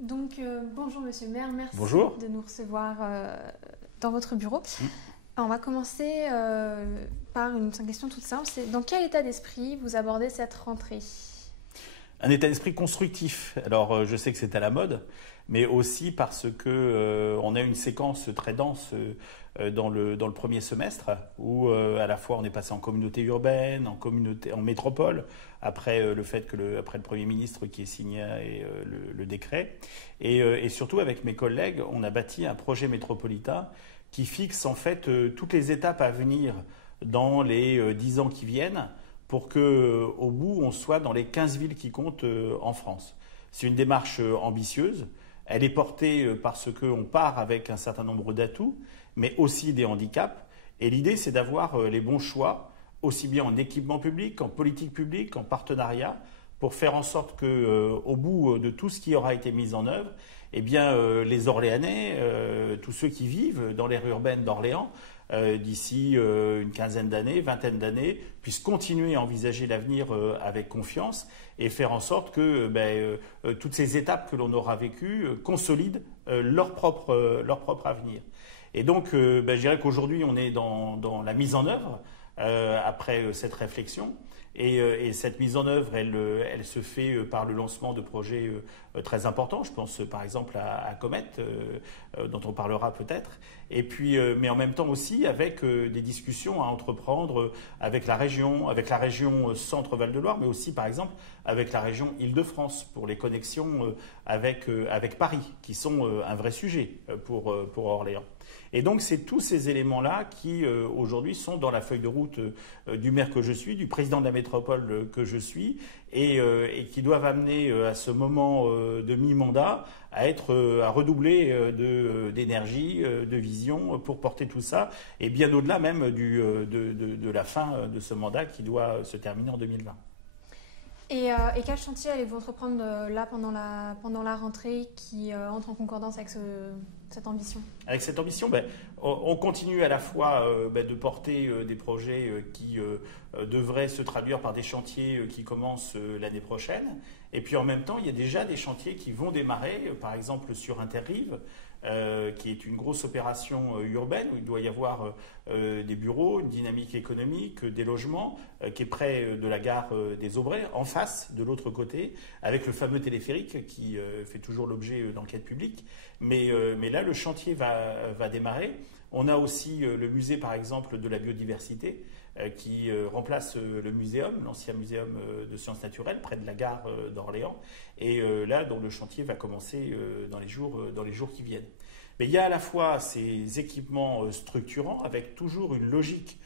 Donc, bonjour Monsieur le maire, merci Bonjour. de nous recevoir dans votre bureau. Alors, on va commencer par une question toute simple, c'est dans quel état d'esprit vous abordez cette rentrée? Un état d'esprit constructif. Alors, je sais que c'est à la mode, mais aussi parce que on a une séquence très dense dans le premier semestre où à la fois on est passé en communauté urbaine, en métropole, après après le Premier ministre qui ait signé le décret, et surtout avec mes collègues, on a bâti un projet métropolitain qui fixe en fait toutes les étapes à venir dans les 10 ans qui viennent, pour qu'au bout, on soit dans les 15 villes qui comptent en France. C'est une démarche ambitieuse. Elle est portée parce qu'on part avec un certain nombre d'atouts, mais aussi des handicaps. Et l'idée, c'est d'avoir les bons choix, aussi bien en équipement public, en politique publique, en partenariat, pour faire en sorte qu'au bout de tout ce qui aura été mis en œuvre, eh bien, les Orléanais, tous ceux qui vivent dans l'aire urbaine d'Orléans, d'ici une quinzaine d'années, vingtaine d'années, puissent continuer à envisager l'avenir avec confiance et faire en sorte que toutes ces étapes que l'on aura vécues consolident leur propre avenir. Et donc, je dirais qu'aujourd'hui, on est dans la mise en œuvre après cette réflexion. Et cette mise en œuvre, elle se fait par le lancement de projets très importants. Je pense par exemple à Comet, dont on parlera peut-être. Et puis, mais en même temps aussi avec des discussions à entreprendre avec la région Centre-Val de Loire, mais aussi par exemple avec la région Île-de-France pour les connexions avec Paris, qui sont un vrai sujet pour Orléans. Et donc, c'est tous ces éléments-là qui, aujourd'hui, sont dans la feuille de route du maire que je suis, du président de la métropole que je suis, et qui doivent amener à ce moment de mi-mandat à redoubler d'énergie, de vision pour porter tout ça, et bien au-delà même de la fin de ce mandat qui doit se terminer en 2020. Et quel chantier allez-vous entreprendre là pendant la rentrée qui entre en concordance avec cette ambition? Avec cette ambition, on continue à la fois de porter des projets qui devraient se traduire par des chantiers qui commencent l'année prochaine. Et puis en même temps, il y a déjà des chantiers qui vont démarrer, par exemple sur Interrive, qui est une grosse opération urbaine où il doit y avoir des bureaux, une dynamique économique, des logements, qui est près de la gare des Aubrais, en face, de l'autre côté, avec le fameux téléphérique qui fait toujours l'objet d'enquêtes publiques. Mais là, le chantier va démarrer. On a aussi le musée, par exemple, de la biodiversité, qui remplace le muséum, l'ancien muséum de sciences naturelles, près de la gare d'Orléans. Et là, dont le chantier va commencer dans les jours qui viennent. Mais il y a à la fois ces équipements structurants, avec toujours une logique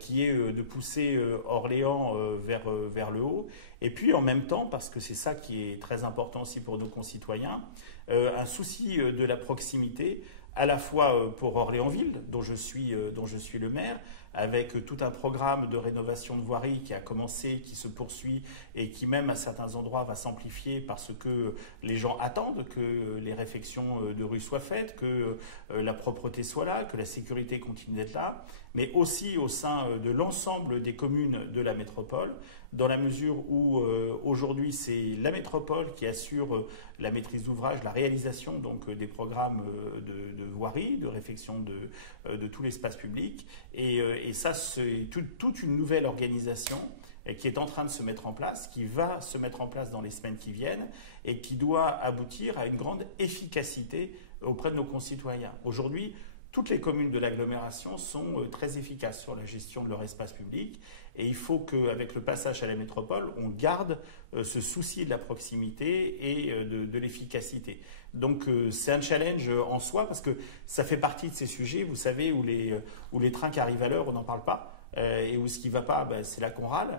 qui est de pousser Orléans vers le haut. Et puis en même temps, parce que c'est ça qui est très important aussi pour nos concitoyens, un souci de la proximité, à la fois pour Orléansville, dont je suis le maire, avec tout un programme de rénovation de voirie qui a commencé, qui se poursuit et qui même à certains endroits va s'amplifier parce que les gens attendent que les réfections de rue soient faites, que la propreté soit là, que la sécurité continue d'être là, mais aussi au sein de l'ensemble des communes de la métropole, dans la mesure où aujourd'hui c'est la métropole qui assure la maîtrise d'ouvrage, la réalisation donc des programmes de voirie, de réfection de tout l'espace public. Et ça, c'est toute une nouvelle organisation qui est en train de se mettre en place, qui va se mettre en place dans les semaines qui viennent et qui doit aboutir à une grande efficacité auprès de nos concitoyens. Aujourd'hui, toutes les communes de l'agglomération sont très efficaces sur la gestion de leur espace public et il faut qu'avec le passage à la métropole, on garde ce souci de la proximité et de l'efficacité. Donc c'est un challenge en soi parce que ça fait partie de ces sujets, vous savez, où les trains qui arrivent à l'heure, on n'en parle pas. Et où ce qui ne va pas, c'est là qu'on râle.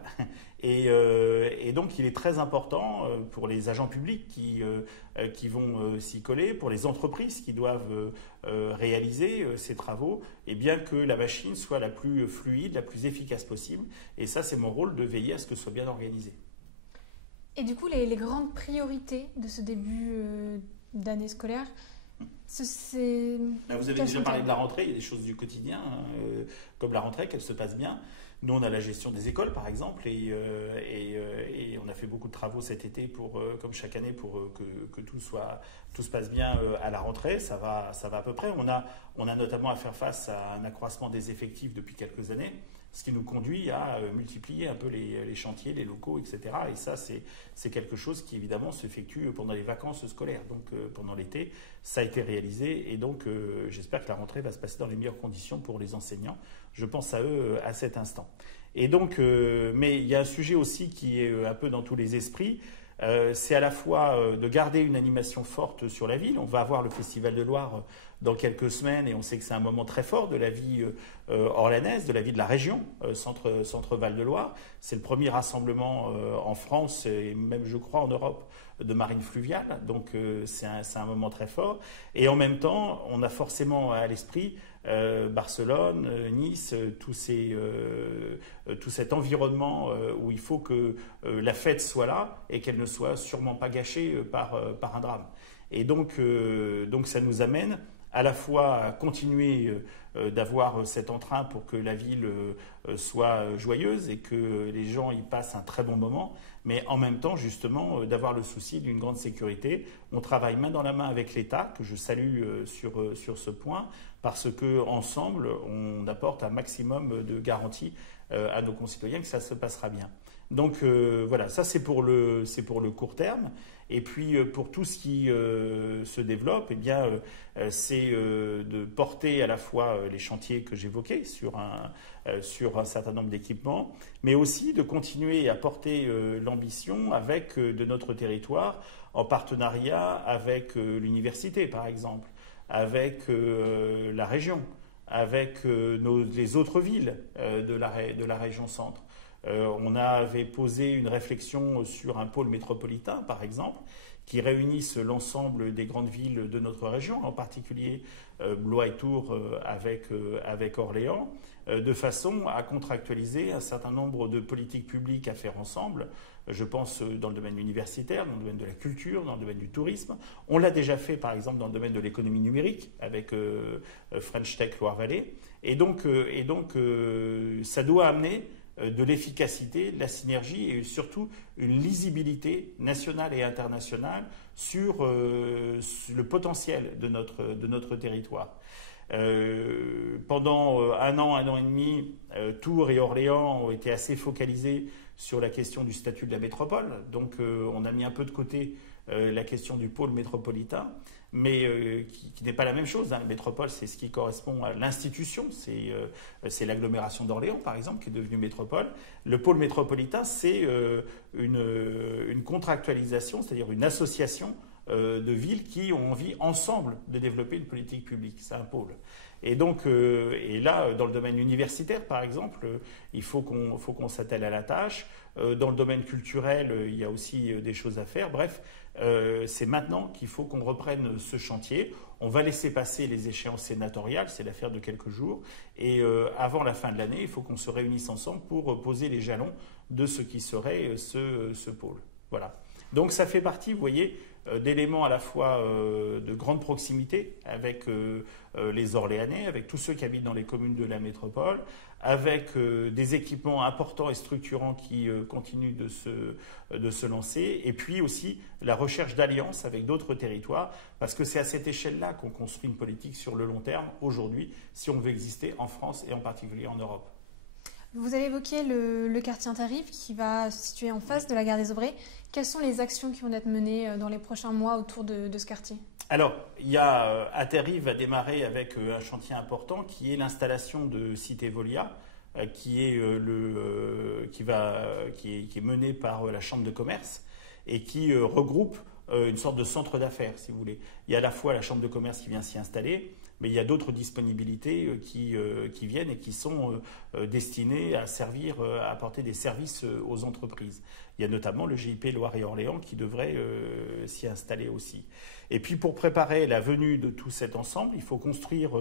Et donc, il est très important pour les agents publics qui vont s'y coller, pour les entreprises qui doivent réaliser ces travaux, et bien que la machine soit la plus fluide, la plus efficace possible. Et ça, c'est mon rôle de veiller à ce que ce soit bien organisé. Et du coup, les grandes priorités de ce début d'année scolaire, vous avez déjà parlé de la rentrée, il y a des choses du quotidien, comme la rentrée, qu'elle se passe bien. Nous, on a la gestion des écoles, par exemple, et on a fait beaucoup de travaux cet été, comme chaque année, pour que tout se passe bien à la rentrée. Ça va à peu près. On a notamment à faire face à un accroissement des effectifs depuis quelques années, ce qui nous conduit à multiplier un peu les chantiers, les locaux, etc. Et ça, c'est quelque chose qui, évidemment, s'effectue pendant les vacances scolaires. Donc, pendant l'été, ça a été réalisé. Et donc, j'espère que la rentrée va se passer dans les meilleures conditions pour les enseignants. Je pense à eux à cet instant. Et donc, mais il y a un sujet aussi qui est un peu dans tous les esprits. C'est à la fois de garder une animation forte sur la ville. On va avoir le Festival de Loire dans quelques semaines et on sait que c'est un moment très fort de la vie orléanaise, de la vie de la région, centre Val de Loire. C'est le premier rassemblement en France et même, je crois, en Europe de marine fluviale. Donc, c'est un moment très fort. Et en même temps, on a forcément à l'esprit Barcelone, Nice, tout cet environnement où il faut que la fête soit là et qu'elle ne soit sûrement pas gâchée par un drame. Et donc ça nous amène à la fois à continuer d'avoir cet entrain pour que la ville soit joyeuse et que les gens y passent un très bon moment, mais en même temps, justement, d'avoir le souci d'une grande sécurité. On travaille main dans la main avec l'État, que je salue sur ce point, parce qu'ensemble, on apporte un maximum de garanties à nos concitoyens que ça se passera bien. Donc voilà, ça c'est pour le court terme. Et puis pour tout ce qui se développe, eh bien, c'est de porter à la fois les chantiers que j'évoquais sur un certain nombre d'équipements, mais aussi de continuer à porter l'ambition avec de notre territoire en partenariat avec l'université, par exemple, avec la région, avec les autres villes de la région centre. On avait posé une réflexion sur un pôle métropolitain, par exemple, qui réunisse l'ensemble des grandes villes de notre région, en particulier Blois et Tours avec Orléans, de façon à contractualiser un certain nombre de politiques publiques à faire ensemble. Je pense dans le domaine universitaire, dans le domaine de la culture, dans le domaine du tourisme. On l'a déjà fait, par exemple, dans le domaine de l'économie numérique, avec French Tech Loire-Vallée. Et donc, ça doit amener de l'efficacité, de la synergie et surtout une lisibilité nationale et internationale sur le potentiel de notre territoire. Pendant un an et demi, Tours et Orléans ont été assez focalisés sur la question du statut de la métropole. Donc on a mis un peu de côté la question du pôle métropolitain, mais qui n'est pas la même chose. La métropole, c'est ce qui correspond à l'institution, c'est l'agglomération d'Orléans, par exemple, qui est devenue métropole. Le pôle métropolitain, c'est une contractualisation, c'est-à-dire une association de villes qui ont envie ensemble de développer une politique publique. C'est un pôle. Et donc, et là, dans le domaine universitaire, par exemple, il faut qu'on s'attelle à la tâche. Dans le domaine culturel, il y a aussi des choses à faire. Bref, c'est maintenant qu'il faut qu'on reprenne ce chantier. On va laisser passer les échéances sénatoriales, c'est l'affaire de quelques jours. Et avant la fin de l'année, il faut qu'on se réunisse ensemble pour poser les jalons de ce qui serait ce pôle. Voilà. Donc ça fait partie, vous voyez, d'éléments à la fois de grande proximité avec les Orléanais, avec tous ceux qui habitent dans les communes de la métropole, avec des équipements importants et structurants qui continuent de se lancer, et puis aussi la recherche d'alliances avec d'autres territoires, parce que c'est à cette échelle-là qu'on construit une politique sur le long terme aujourd'hui, si on veut exister en France et en particulier en Europe. Vous avez évoqué le quartier Inter-Rives qui va se situer en face de la gare des Aubrais. Quelles sont les actions qui vont être menées dans les prochains mois autour de ce quartier ? Alors, Inter-Rives va démarrer avec un chantier important qui est l'installation de Cité Volia, qui est mené par la Chambre de commerce et qui regroupe une sorte de centre d'affaires, si vous voulez. Il y a à la fois la Chambre de commerce qui vient s'y installer, mais il y a d'autres disponibilités qui viennent et qui sont destinées à servir, à apporter des services aux entreprises. Il y a notamment le GIP Loire et Orléans qui devrait s'y installer aussi. Et puis pour préparer la venue de tout cet ensemble, il faut construire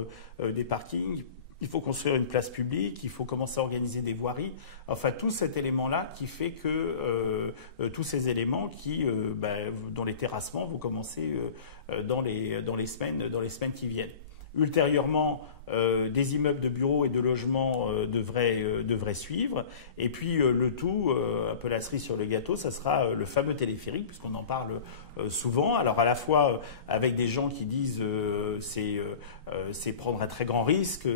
des parkings, il faut construire une place publique, il faut commencer à organiser des voiries. Enfin, tout cet élément-là qui fait que tous ces éléments dont les terrassements vont commencer dans les semaines qui viennent. Ultérieurement, des immeubles de bureaux et de logements devraient suivre. Et puis le tout, un peu la cerise sur le gâteau, ça sera le fameux téléphérique, puisqu'on en parle souvent. Alors à la fois avec des gens qui disent c'est prendre un très grand risque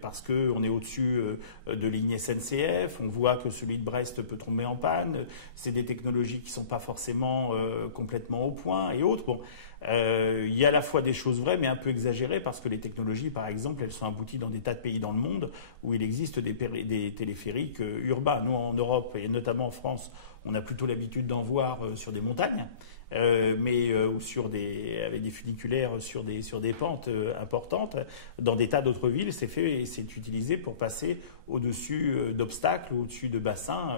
parce qu'on est au-dessus de lignes SNCF, on voit que celui de Brest peut tomber en panne, c'est des technologies qui ne sont pas forcément complètement au point et autres. Bon, il y a à la fois des choses vraies mais un peu exagérées parce que les technologies, par exemple, elles sont abouties dans des tas de pays dans le monde où il existe des téléphériques urbains. Nous, en Europe et notamment en France, on a plutôt l'habitude d'en voir sur des montagnes. Ou avec des funiculaires sur des pentes importantes. Dans des tas d'autres villes, c'est fait et c'est utilisé pour passer au-dessus d'obstacles, au-dessus de bassins,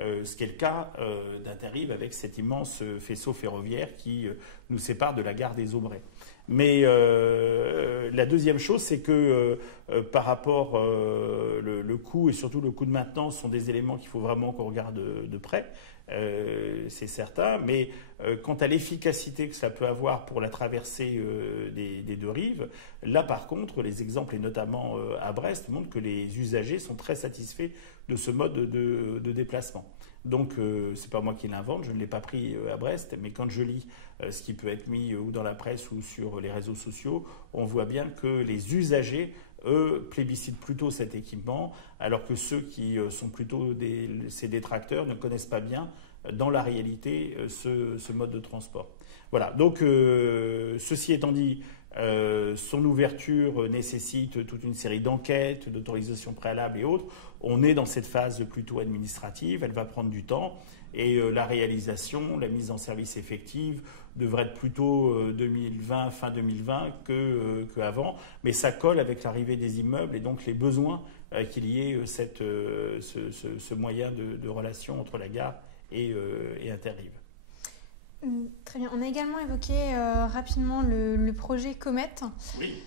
ce qui est le cas d'Interrive avec cet immense faisceau ferroviaire qui nous sépare de la gare des Aubrais. Mais la deuxième chose, c'est que par rapport le coût et surtout le coût de maintenance sont des éléments qu'il faut vraiment qu'on regarde de près. C'est certain, mais quant à l'efficacité que ça peut avoir pour la traversée des deux rives, là par contre, les exemples, et notamment à Brest, montrent que les usagers sont très satisfaits de ce mode de déplacement. Donc, c'est pas moi qui l'invente, je ne l'ai pas pris à Brest, mais quand je lis ce qui peut être mis ou dans la presse ou sur les réseaux sociaux, on voit bien que les usagers, eux, plébiscitent plutôt cet équipement, alors que ceux qui sont plutôt ces détracteurs ne connaissent pas bien, dans la réalité, ce mode de transport. Voilà, donc ceci étant dit, son ouverture nécessite toute une série d'enquêtes, d'autorisations préalables et autres. On est dans cette phase plutôt administrative, elle va prendre du temps et la réalisation, la mise en service effective devrait être plutôt fin 2020 qu'avant. Mais ça colle avec l'arrivée des immeubles et donc les besoins qu'il y ait ce moyen de relation entre la gare et Interrive. Très bien. On a également évoqué rapidement le projet Comet. Oui.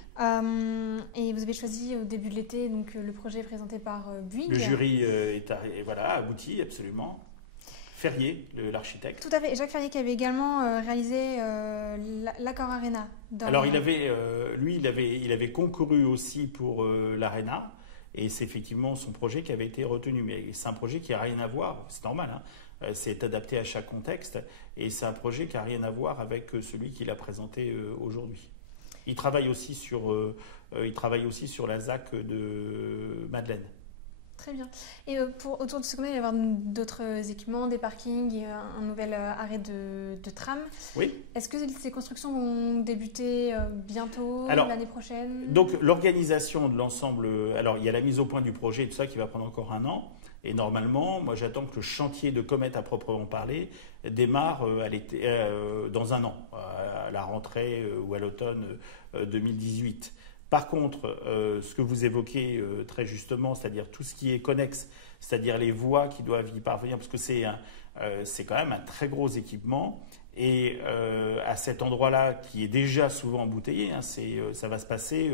Et vous avez choisi au début de l'été donc, le projet présenté par Bouygues. Le jury est abouti, absolument. Ferrier, l'architecte. Tout à fait. Jacques Ferrier qui avait également réalisé l'Accor Arena. Alors, il avait concouru aussi pour l'Arena. Et c'est effectivement son projet qui avait été retenu. Mais c'est un projet qui n'a rien à voir, c'est normal, hein. C'est adapté à chaque contexte. Et c'est un projet qui n'a rien à voir avec celui qu'il a présenté aujourd'hui. Il travaille aussi sur la ZAC de Madeleine. Très bien. Et autour de ce commun, il va y avoir d'autres équipements, des parkings et un nouvel arrêt de tram. Oui. Est-ce que ces constructions vont débuter bientôt, l'année prochaine? Donc l'organisation de l'ensemble, alors il y a la mise au point du projet et tout ça qui va prendre encore 1 an. Et normalement, moi j'attends que le chantier de Comet à proprement parler démarre dans 1 an, à la rentrée ou à l'automne 2018. Par contre, ce que vous évoquez très justement, c'est-à-dire tout ce qui est connexe, c'est-à-dire les voies qui doivent y parvenir, parce que c'est quand même un très gros équipement. Et à cet endroit-là, qui est déjà souvent embouteillé, hein, ça va se passer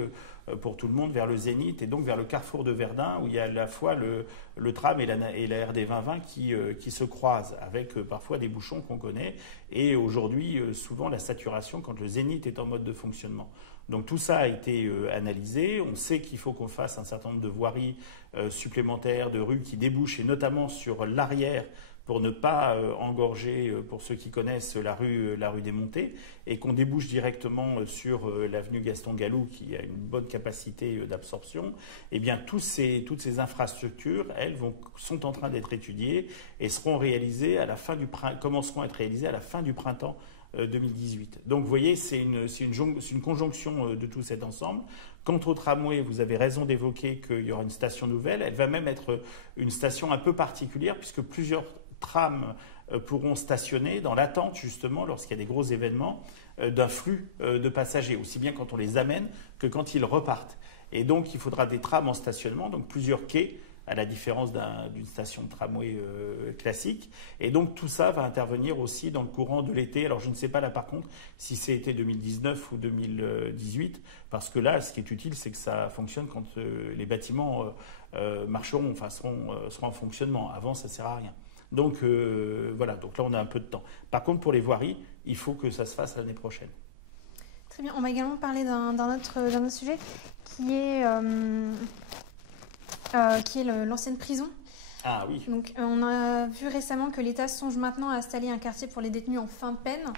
pour tout le monde vers le Zénith et donc vers le carrefour de Verdun, où il y a à la fois le tram et la RD 2020 qui se croisent, avec parfois des bouchons qu'on connaît, et aujourd'hui, souvent la saturation quand le Zénith est en mode de fonctionnement. Donc tout ça a été analysé. On sait qu'il faut qu'on fasse un certain nombre de voiries supplémentaires, de rues qui débouchent, et notamment sur l'arrière, pour ne pas engorger, pour ceux qui connaissent, la rue des Montées, et qu'on débouche directement sur l'avenue Gaston Gallou, qui a une bonne capacité d'absorption. Eh bien, toutes ces infrastructures, elles sont en train d'être étudiées et seront réalisées commenceront à être réalisées à la fin du printemps 2018. Donc vous voyez, c'est une conjonction de tout cet ensemble. Quant au tramway, vous avez raison d'évoquer qu'il y aura une station nouvelle. Elle va même être une station un peu particulière puisque plusieurs trams pourront stationner dans l'attente justement lorsqu'il y a des gros événements d'un flux de passagers, aussi bien quand on les amène que quand ils repartent. Et donc il faudra des trams en stationnement, donc plusieurs quais, à la différence d'une station de tramway classique. Et donc tout ça va intervenir aussi dans le courant de l'été. Alors je ne sais pas là par contre si c'est été 2019 ou 2018, parce que là ce qui est utile c'est que ça fonctionne quand les bâtiments marcheront, enfin seront en fonctionnement. Avant ça ne sert à rien. Donc voilà, donc là on a un peu de temps. Par contre pour les voiries, il faut que ça se fasse l'année prochaine. Très bien. On va également parler d'un autre sujet qui est l'ancienne prison. Ah oui. Donc, on a vu récemment que l'État songe maintenant à installer un quartier pour les détenus en fin de peine.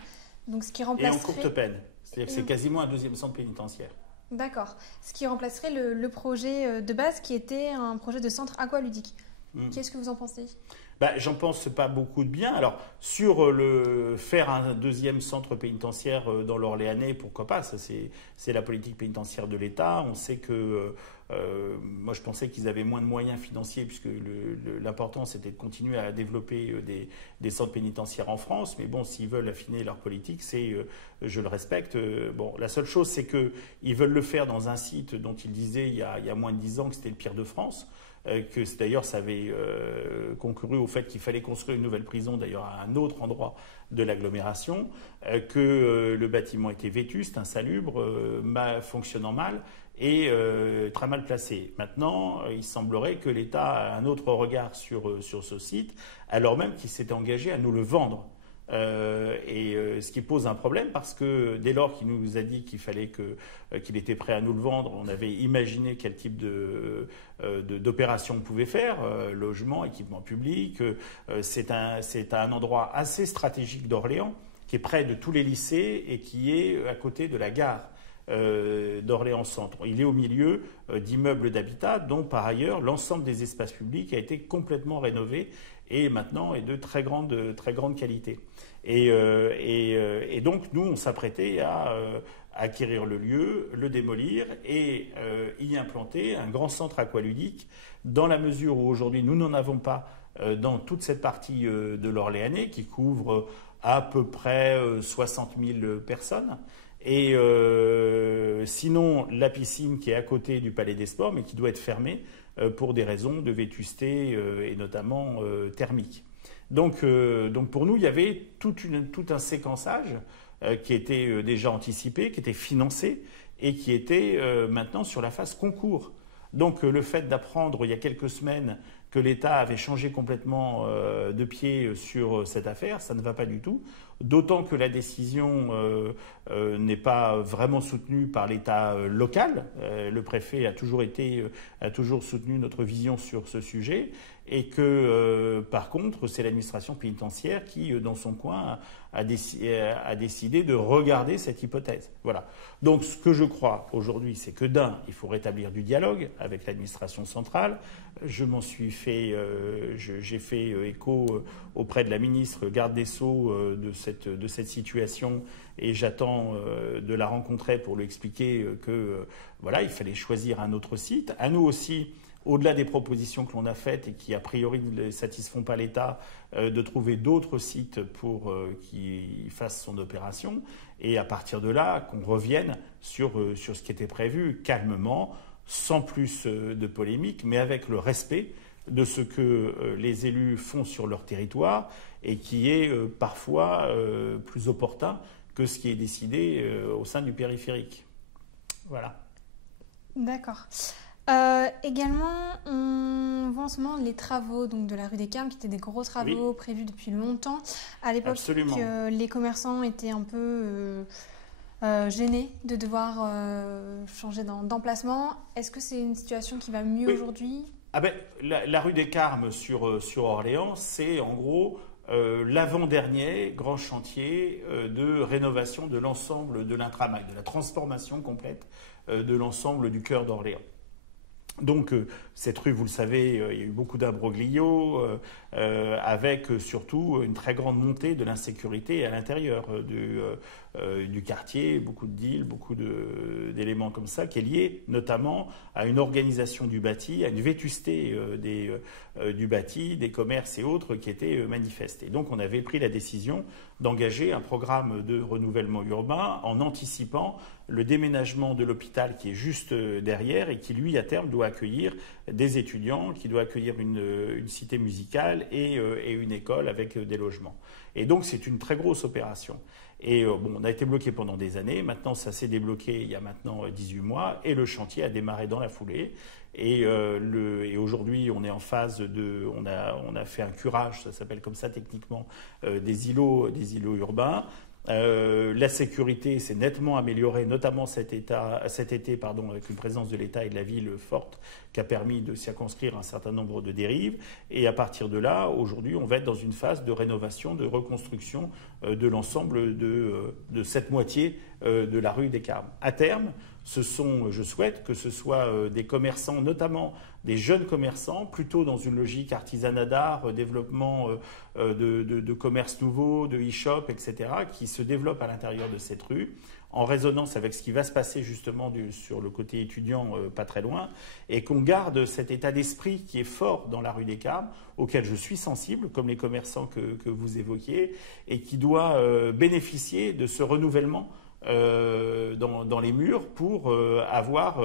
Donc, ce qui remplacerait... Et en courte peine. C'est-à-dire que c'est quasiment un deuxième centre pénitentiaire. D'accord. Ce qui remplacerait le projet de base qui était un projet de centre aqualudique. Qu'est-ce que vous en pensez ? J'en pense pas beaucoup de bien. Alors, sur faire un deuxième centre pénitentiaire dans l'Orléanais, pourquoi pas ? Ça, c'est la politique pénitentiaire de l'État. On sait que... moi, je pensais qu'ils avaient moins de moyens financiers puisque l'important, c'était de continuer à développer des centres pénitentiaires en France. Mais bon, s'ils veulent affiner leur politique, je le respecte. Bon, la seule chose, c'est qu'ils veulent le faire dans un site dont ils disaient il y a moins de 10 ans que c'était le pire de France. Que d'ailleurs ça avait concouru au fait qu'il fallait construire une nouvelle prison d'ailleurs à un autre endroit de l'agglomération, que le bâtiment était vétuste, insalubre, fonctionnant mal et très mal placé. Maintenant, il semblerait que l'État a un autre regard sur ce site, alors même qu'il s'était engagé à nous le vendre. Ce qui pose un problème parce que dès lors qu'il nous a dit qu'il était prêt à nous le vendre, on avait imaginé quel type d'opération on pouvait faire, logement, équipement public. C'est un endroit assez stratégique d'Orléans qui est près de tous les lycées et qui est à côté de la gare d'Orléans Centre. Il est au milieu d'immeubles d'habitat dont par ailleurs l'ensemble des espaces publics a été complètement rénové et maintenant est de très grande qualité. Et donc, nous, on s'apprêtait à acquérir le lieu, le démolir et y implanter un grand centre aqualudique dans la mesure où aujourd'hui, nous n'en avons pas dans toute cette partie de l'Orléanais qui couvre à peu près 60 000 personnes. Et sinon, la piscine qui est à côté du Palais des Sports, mais qui doit être fermée pour des raisons de vétusté et notamment thermique. Donc pour nous, il y avait tout un séquençage qui était déjà anticipé, qui était financé et qui était maintenant sur la phase concours. Donc le fait d'apprendre il y a quelques semaines que l'État avait changé complètement de pied sur cette affaire, ça ne va pas du tout. D'autant que la décision n'est pas vraiment soutenue par l'État local. Le préfet a toujours soutenu notre vision sur ce sujet. Et que, par contre, c'est l'administration pénitentiaire qui, dans son coin, a décidé de regarder cette hypothèse. Voilà. Donc, ce que je crois aujourd'hui, c'est que il faut rétablir du dialogue avec l'administration centrale. J'ai fait écho auprès de la ministre garde des Sceaux de cette situation et j'attends de la rencontrer pour lui expliquer que voilà, il fallait choisir un autre site. À nous aussi, au-delà des propositions que l'on a faites et qui a priori ne satisfont pas l'État, de trouver d'autres sites pour qu'il fasse son opération et à partir de là qu'on revienne sur ce qui était prévu calmement, sans plus de polémique, mais avec le respect de ce que les élus font sur leur territoire et qui est parfois plus opportun que ce qui est décidé au sein du périphérique. Voilà. D'accord. Également, on voit en ce moment les travaux donc, de la rue des Carmes, qui étaient des gros travaux prévus depuis longtemps. À l'époque, les commerçants étaient un peu gênés de devoir changer d'emplacement. Est-ce que c'est une situation qui va mieux aujourd'hui ? La rue des Carmes sur Orléans, c'est en gros l'avant-dernier grand chantier de rénovation de l'ensemble de l'intramail, de la transformation complète de l'ensemble du cœur d'Orléans. Donc cette rue, vous le savez, il y a eu beaucoup d'imbroglios, avec surtout une très grande montée de l'insécurité à l'intérieur du quartier, beaucoup de deals, beaucoup d'éléments comme ça, qui est lié notamment à une organisation du bâti, à une vétusté du bâti, des commerces et autres qui étaient manifestes. Et donc on avait pris la décision d'engager un programme de renouvellement urbain en anticipant le déménagement de l'hôpital qui est juste derrière et qui, lui, à terme, doit accueillir des étudiants, qui doit accueillir une cité musicale et une école avec des logements. Et donc, c'est une très grosse opération. Et on a été bloqué pendant des années. Maintenant, ça s'est débloqué il y a maintenant 18 mois et le chantier a démarré dans la foulée. Et aujourd'hui, on est en phase on a fait un curage, ça s'appelle comme ça techniquement, des îlots urbains. La sécurité s'est nettement améliorée, notamment cet été, avec une présence de l'État et de la ville forte qui a permis de circonscrire un certain nombre de dérives. Et à partir de là, aujourd'hui, on va être dans une phase de rénovation, de reconstruction de l'ensemble de cette moitié de la rue des Carmes. À terme, je souhaite que ce soit des commerçants, notamment des jeunes commerçants, plutôt dans une logique artisanat d'art, développement de commerce nouveau, de e-shop, etc., qui se développent à l'intérieur de cette rue, en résonance avec ce qui va se passer justement sur le côté étudiant pas très loin, et qu'on garde cet état d'esprit qui est fort dans la rue des Carmes, auquel je suis sensible, comme les commerçants que vous évoquiez, et qui doit bénéficier de ce renouvellement dans les murs pour avoir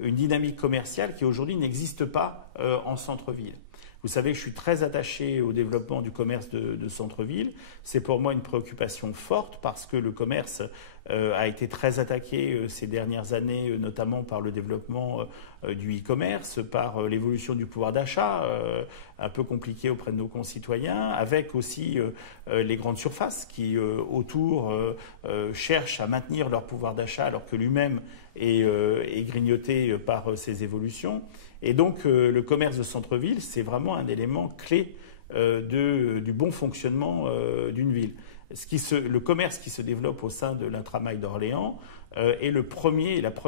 une dynamique commerciale qui aujourd'hui n'existe pas en centre-ville. Vous savez que je suis très attaché au développement du commerce de centre-ville. C'est pour moi une préoccupation forte parce que le commerce a été très attaqué ces dernières années, notamment par le développement du e-commerce, par l'évolution du pouvoir d'achat, un peu compliqué auprès de nos concitoyens, avec aussi les grandes surfaces qui, autour, cherchent à maintenir leur pouvoir d'achat alors que lui-même est grignoté par ces évolutions. Et donc, le commerce de centre-ville, c'est vraiment un élément clé du bon fonctionnement d'une ville. Le commerce qui se développe au sein de l'intramail d'Orléans est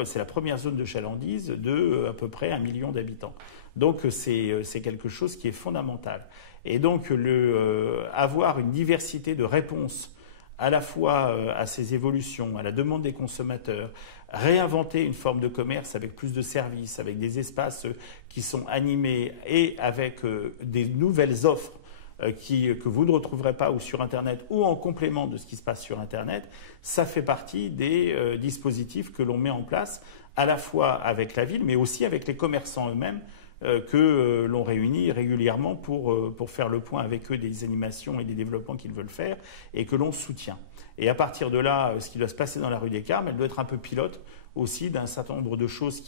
c'est la première zone de chalandise de à peu près 1 million d'habitants. Donc, c'est quelque chose qui est fondamental. Et donc, avoir une diversité de réponses à la fois à ces évolutions, à la demande des consommateurs, réinventer une forme de commerce avec plus de services, avec des espaces qui sont animés et avec des nouvelles offres que vous ne retrouverez pas ou sur Internet ou en complément de ce qui se passe sur Internet, ça fait partie des dispositifs que l'on met en place à la fois avec la ville mais aussi avec les commerçants eux-mêmes que l'on réunit régulièrement pour faire le point avec eux des animations et des développements qu'ils veulent faire et que l'on soutient. Et à partir de là, ce qui doit se passer dans la rue des Carmes, elle doit être un peu pilote aussi d'un certain nombre de choses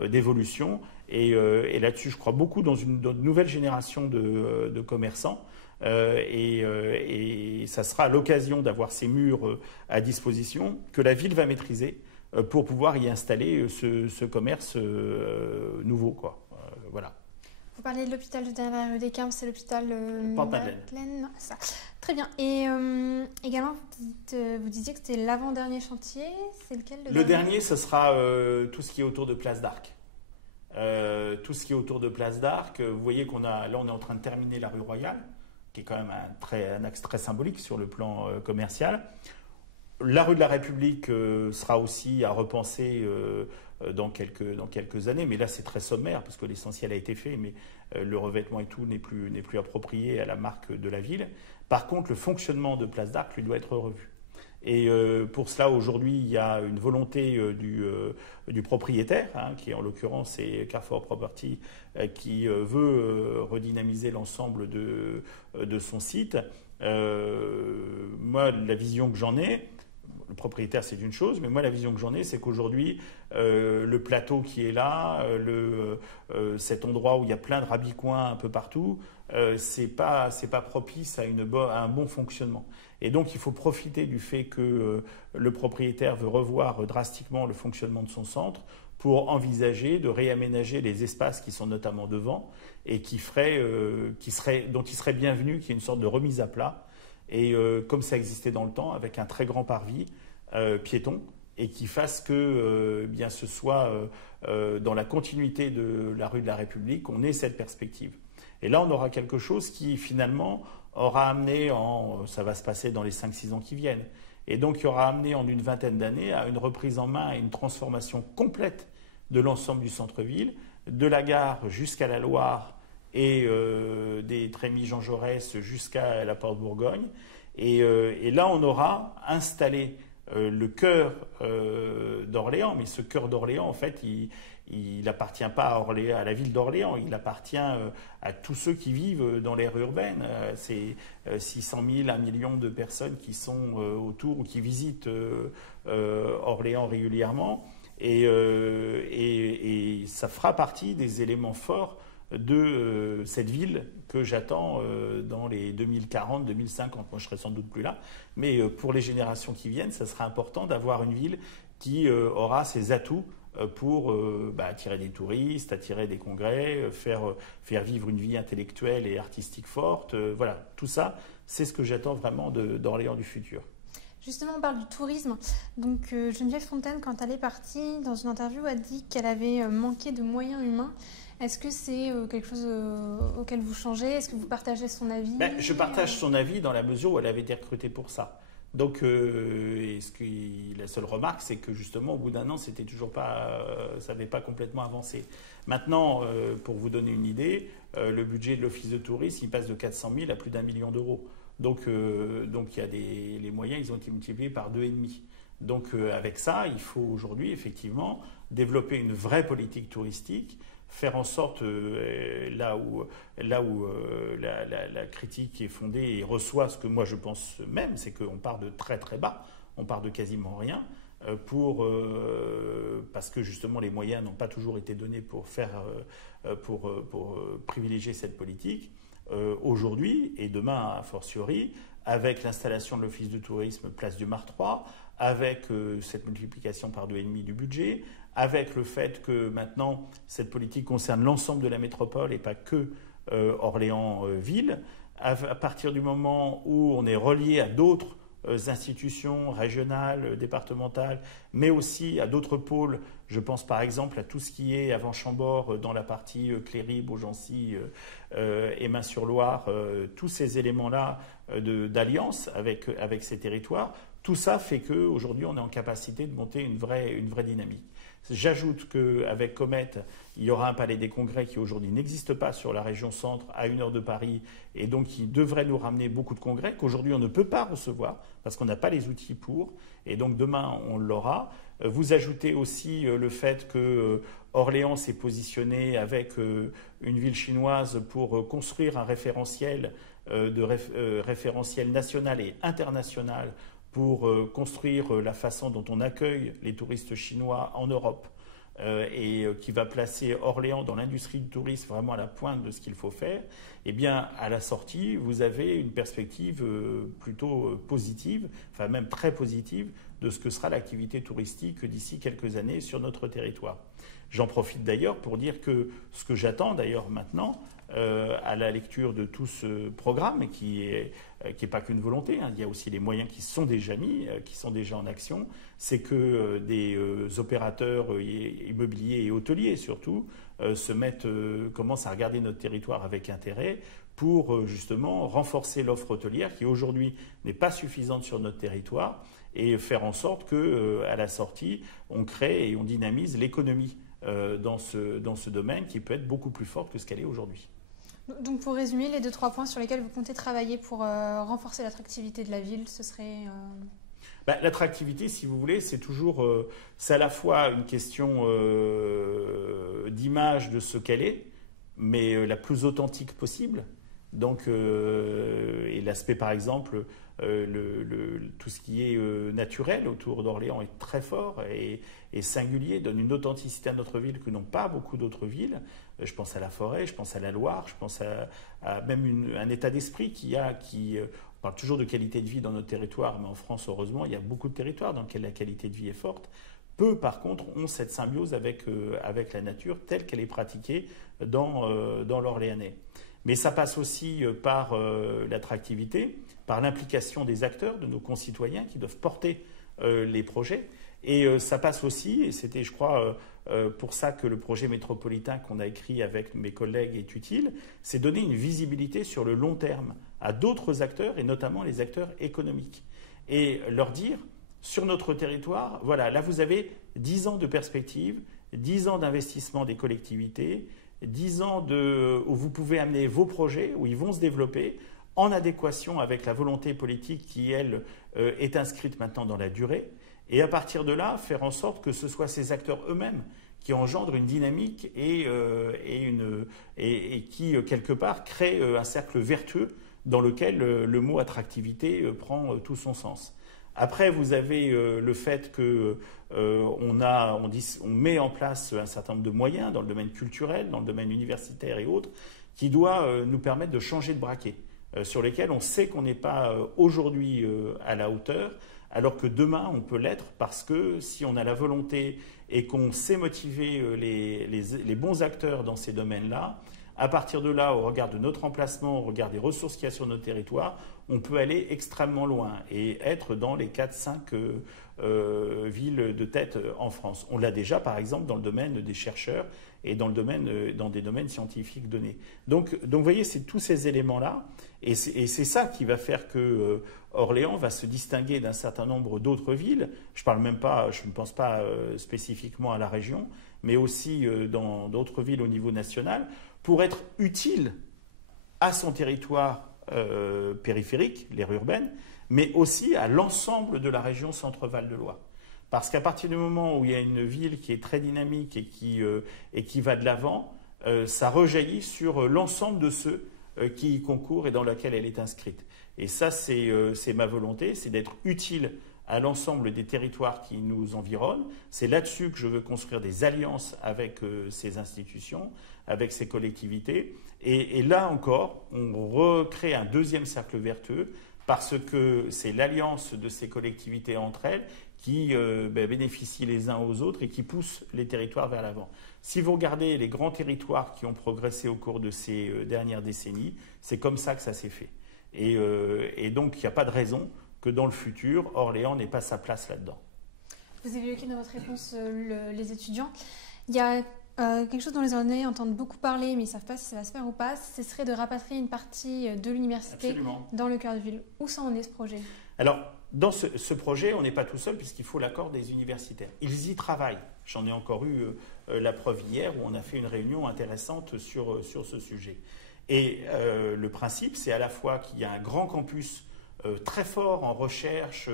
d'évolution. Et là-dessus, je crois beaucoup dans une nouvelle génération de commerçants. Et ça sera l'occasion d'avoir ces murs à disposition que la ville va maîtriser pour pouvoir y installer ce commerce nouveau, quoi. Voilà. Vous parlez de l'hôpital de la rue des Carmes, c'est l'hôpital Port-Madeleine. Ça. Très bien. Et également, vous disiez que c'était l'avant-dernier chantier. C'est lequel Le dernier, ce sera tout ce qui est autour de Place d'Arc. Tout ce qui est autour de Place d'Arc. Vous voyez on est en train de terminer la rue Royale, qui est quand même un axe très symbolique sur le plan commercial. La rue de la République sera aussi à repenser dans quelques années, mais là c'est très sommaire parce que l'essentiel a été fait, mais le revêtement et tout n'est plus approprié à la marque de la ville. Par contre, le fonctionnement de Place d'Arc lui doit être revu. Et pour cela, aujourd'hui, il y a une volonté du propriétaire, qui en l'occurrence est Carrefour Property, qui veut redynamiser l'ensemble de son site. Moi, la vision que j'en ai, le propriétaire, c'est une chose, mais moi, la vision que j'en ai, c'est qu'aujourd'hui, le plateau qui est là, cet endroit où il y a plein de rabicoins un peu partout, c'est pas propice à un bon fonctionnement. Et donc, il faut profiter du fait que le propriétaire veut revoir drastiquement le fonctionnement de son centre pour envisager de réaménager les espaces qui sont notamment devant et dont il serait bienvenu qu'il y ait une sorte de remise à plat. Et comme ça existait dans le temps, avec un très grand parvis piéton, et qui fasse que bien ce soit dans la continuité de la rue de la République, on ait cette perspective. Et là, on aura quelque chose qui finalement aura amené, ça va se passer dans les 5-6 ans qui viennent, et donc il aura amené en une vingtaine d'années à une reprise en main et une transformation complète de l'ensemble du centre-ville, de la gare jusqu'à la Loire, et des Trémies Jean Jaurès jusqu'à la Porte Bourgogne. Et là, on aura installé le cœur d'Orléans. Mais ce cœur d'Orléans, en fait, il n'appartient pas à la ville d'Orléans. Il appartient à tous ceux qui vivent dans l'aire urbaine. C'est 600 000, 1 million de personnes qui sont autour ou qui visitent Orléans régulièrement. Et ça fera partie des éléments forts de cette ville que j'attends dans les 2040, 2050. Moi, je serai sans doute plus là, mais pour les générations qui viennent, ça sera important d'avoir une ville qui aura ses atouts pour attirer des touristes, attirer des congrès, faire vivre une vie intellectuelle et artistique forte. Voilà, tout ça, c'est ce que j'attends vraiment d'Orléans du futur. Justement, on parle du tourisme. Donc, Geneviève Fontaine, quand elle est partie, dans une interview, a dit qu'elle avait manqué de moyens humains. Est-ce que c'est quelque chose auquel vous changez? Est-ce que vous partagez son avis? Je partage son avis dans la mesure où elle avait été recrutée pour ça. Donc, la seule remarque, c'est que justement, au bout d'un an, c'était toujours pas, ça n'avait pas complètement avancé. Maintenant, pour vous donner une idée, le budget de l'Office de tourisme, il passe de 400 000 à plus d'1 million d'euros. Donc, il y a les moyens, ils ont été multipliés par 2,5. Donc, avec ça, il faut aujourd'hui, effectivement, développer une vraie politique touristique, faire en sorte, là où la critique est fondée et reçoit ce que moi je pense même, c'est qu'on part de très très bas, on part de quasiment rien, parce que justement les moyens n'ont pas toujours été donnés pour privilégier cette politique. Aujourd'hui et demain a fortiori, avec l'installation de l'Office de tourisme Place du Mar 3, avec cette multiplication par 2,5 du budget, avec le fait que maintenant cette politique concerne l'ensemble de la métropole et pas que Orléans-Ville, à partir du moment où on est relié à d'autres institutions régionales, départementales, mais aussi à d'autres pôles. Je pense par exemple à tout ce qui est avant Chambord dans la partie Cléry, Beaugency, Émain-sur-Loire, tous ces éléments-là d'alliance avec ces territoires. Tout ça fait qu'aujourd'hui, on est en capacité de monter une vraie dynamique. J'ajoute qu'avec Comet, il y aura un palais des congrès qui aujourd'hui n'existe pas sur la région centre à 1 heure de Paris et donc qui devrait nous ramener beaucoup de congrès qu'aujourd'hui on ne peut pas recevoir parce qu'on n'a pas les outils pour et donc demain on l'aura. Vous ajoutez aussi le fait que Orléans s'est positionné avec une ville chinoise pour construire un référentiel référentiel national et international pour construire la façon dont on accueille les touristes chinois en Europe et qui va placer Orléans dans l'industrie du tourisme vraiment à la pointe de ce qu'il faut faire, eh bien, à la sortie, vous avez une perspective plutôt positive, enfin même très positive, de ce que sera l'activité touristique d'ici quelques années sur notre territoire. J'en profite d'ailleurs pour dire que ce que j'attends d'ailleurs maintenant, à la lecture de tout ce programme, et qui est pas qu'une volonté, il y a aussi les moyens qui sont déjà mis, qui sont déjà en action, c'est que des opérateurs immobiliers et hôteliers surtout commencent à regarder notre territoire avec intérêt pour justement renforcer l'offre hôtelière qui aujourd'hui n'est pas suffisante sur notre territoire et faire en sorte qu'à la sortie, on crée et on dynamise l'économie dans ce domaine qui peut être beaucoup plus forte que ce qu'elle est aujourd'hui. Donc pour résumer, les 2-3 points sur lesquels vous comptez travailler pour renforcer l'attractivité de la ville, ce serait... L'attractivité, si vous voulez, c'est toujours... c'est à la fois une question d'image de ce qu'elle est, mais la plus authentique possible. Donc, et l'aspect, par exemple, tout ce qui est naturel autour d'Orléans est très fort et singulier, donne une authenticité à notre ville que n'ont pas beaucoup d'autres villes. Je pense à la forêt, je pense à la Loire, je pense à même un état d'esprit on parle toujours de qualité de vie dans notre territoire, mais en France, heureusement, il y a beaucoup de territoires dans lesquels la qualité de vie est forte. Peu, par contre, ont cette symbiose avec la nature telle qu'elle est pratiquée dans l'Orléanais. Mais ça passe aussi par l'attractivité, par l'implication des acteurs, de nos concitoyens qui doivent porter les projets. Et ça passe aussi, et c'était, je crois, pour ça que le projet métropolitain qu'on a écrit avec mes collègues est utile, c'est donner une visibilité sur le long terme à d'autres acteurs, et notamment les acteurs économiques. Et leur dire, sur notre territoire, voilà, là vous avez 10 ans de perspective, 10 ans d'investissement des collectivités, 10 ans où vous pouvez amener vos projets, où ils vont se développer, en adéquation avec la volonté politique qui, elle, est inscrite maintenant dans la durée. Et à partir de là, faire en sorte que ce soit ces acteurs eux-mêmes qui engendrent une dynamique et qui, quelque part, créent un cercle vertueux dans lequel le mot attractivité prend tout son sens. Après, vous avez le fait que on met en place un certain nombre de moyens dans le domaine culturel, dans le domaine universitaire et autres, qui doit nous permettre de changer de braquet, sur lesquels on sait qu'on n'est pas aujourd'hui à la hauteur, alors que demain on peut l'être, parce que si on a la volonté et qu'on sait motiver les bons acteurs dans ces domaines-là, à partir de là, au regard de notre emplacement, au regard des ressources qu'il y a sur notre territoire, on peut aller extrêmement loin et être dans les 4-5 villes de tête en France. On l'a déjà, par exemple, dans le domaine des chercheurs et dans des domaines scientifiques donnés. Donc vous voyez, c'est tous ces éléments-là, et c'est ça qui va faire que Orléans va se distinguer d'un certain nombre d'autres villes. Je ne pense pas spécifiquement à la région, mais aussi dans d'autres villes au niveau national, pour être utile à son territoire périphérique, l'aire urbaine, mais aussi à l'ensemble de la région Centre-Val de Loire. Parce qu'à partir du moment où il y a une ville qui est très dynamique et qui va de l'avant, ça rejaillit sur l'ensemble de ceux qui y concourent et dans laquelle elle est inscrite. Et ça, c'est ma volonté, c'est d'être utile à l'ensemble des territoires qui nous environnent. C'est là-dessus que je veux construire des alliances avec ces institutions, avec ces collectivités. Et là encore, on recrée un deuxième cercle vertueux, parce que c'est l'alliance de ces collectivités entre elles qui bénéficient les uns aux autres et qui poussent les territoires vers l'avant. Si vous regardez les grands territoires qui ont progressé au cours de ces dernières décennies, c'est comme ça que ça s'est fait. Et donc, il n'y a pas de raison que dans le futur, Orléans n'ait pas sa place là-dedans. Vous avez évoqué dans votre réponse les étudiants. Il y a quelque chose dont les Orléanais entendent beaucoup parler, mais ils ne savent pas si ça va se faire ou pas, ce serait de rapatrier une partie de l'université dans le cœur de ville. Où ça en est, ce projet? Alors, dans ce projet, on n'est pas tout seul, puisqu'il faut l'accord des universitaires. Ils y travaillent. J'en ai encore eu la preuve hier, où on a fait une réunion intéressante sur ce sujet. Et le principe, c'est à la fois qu'il y a un grand campus très fort en recherche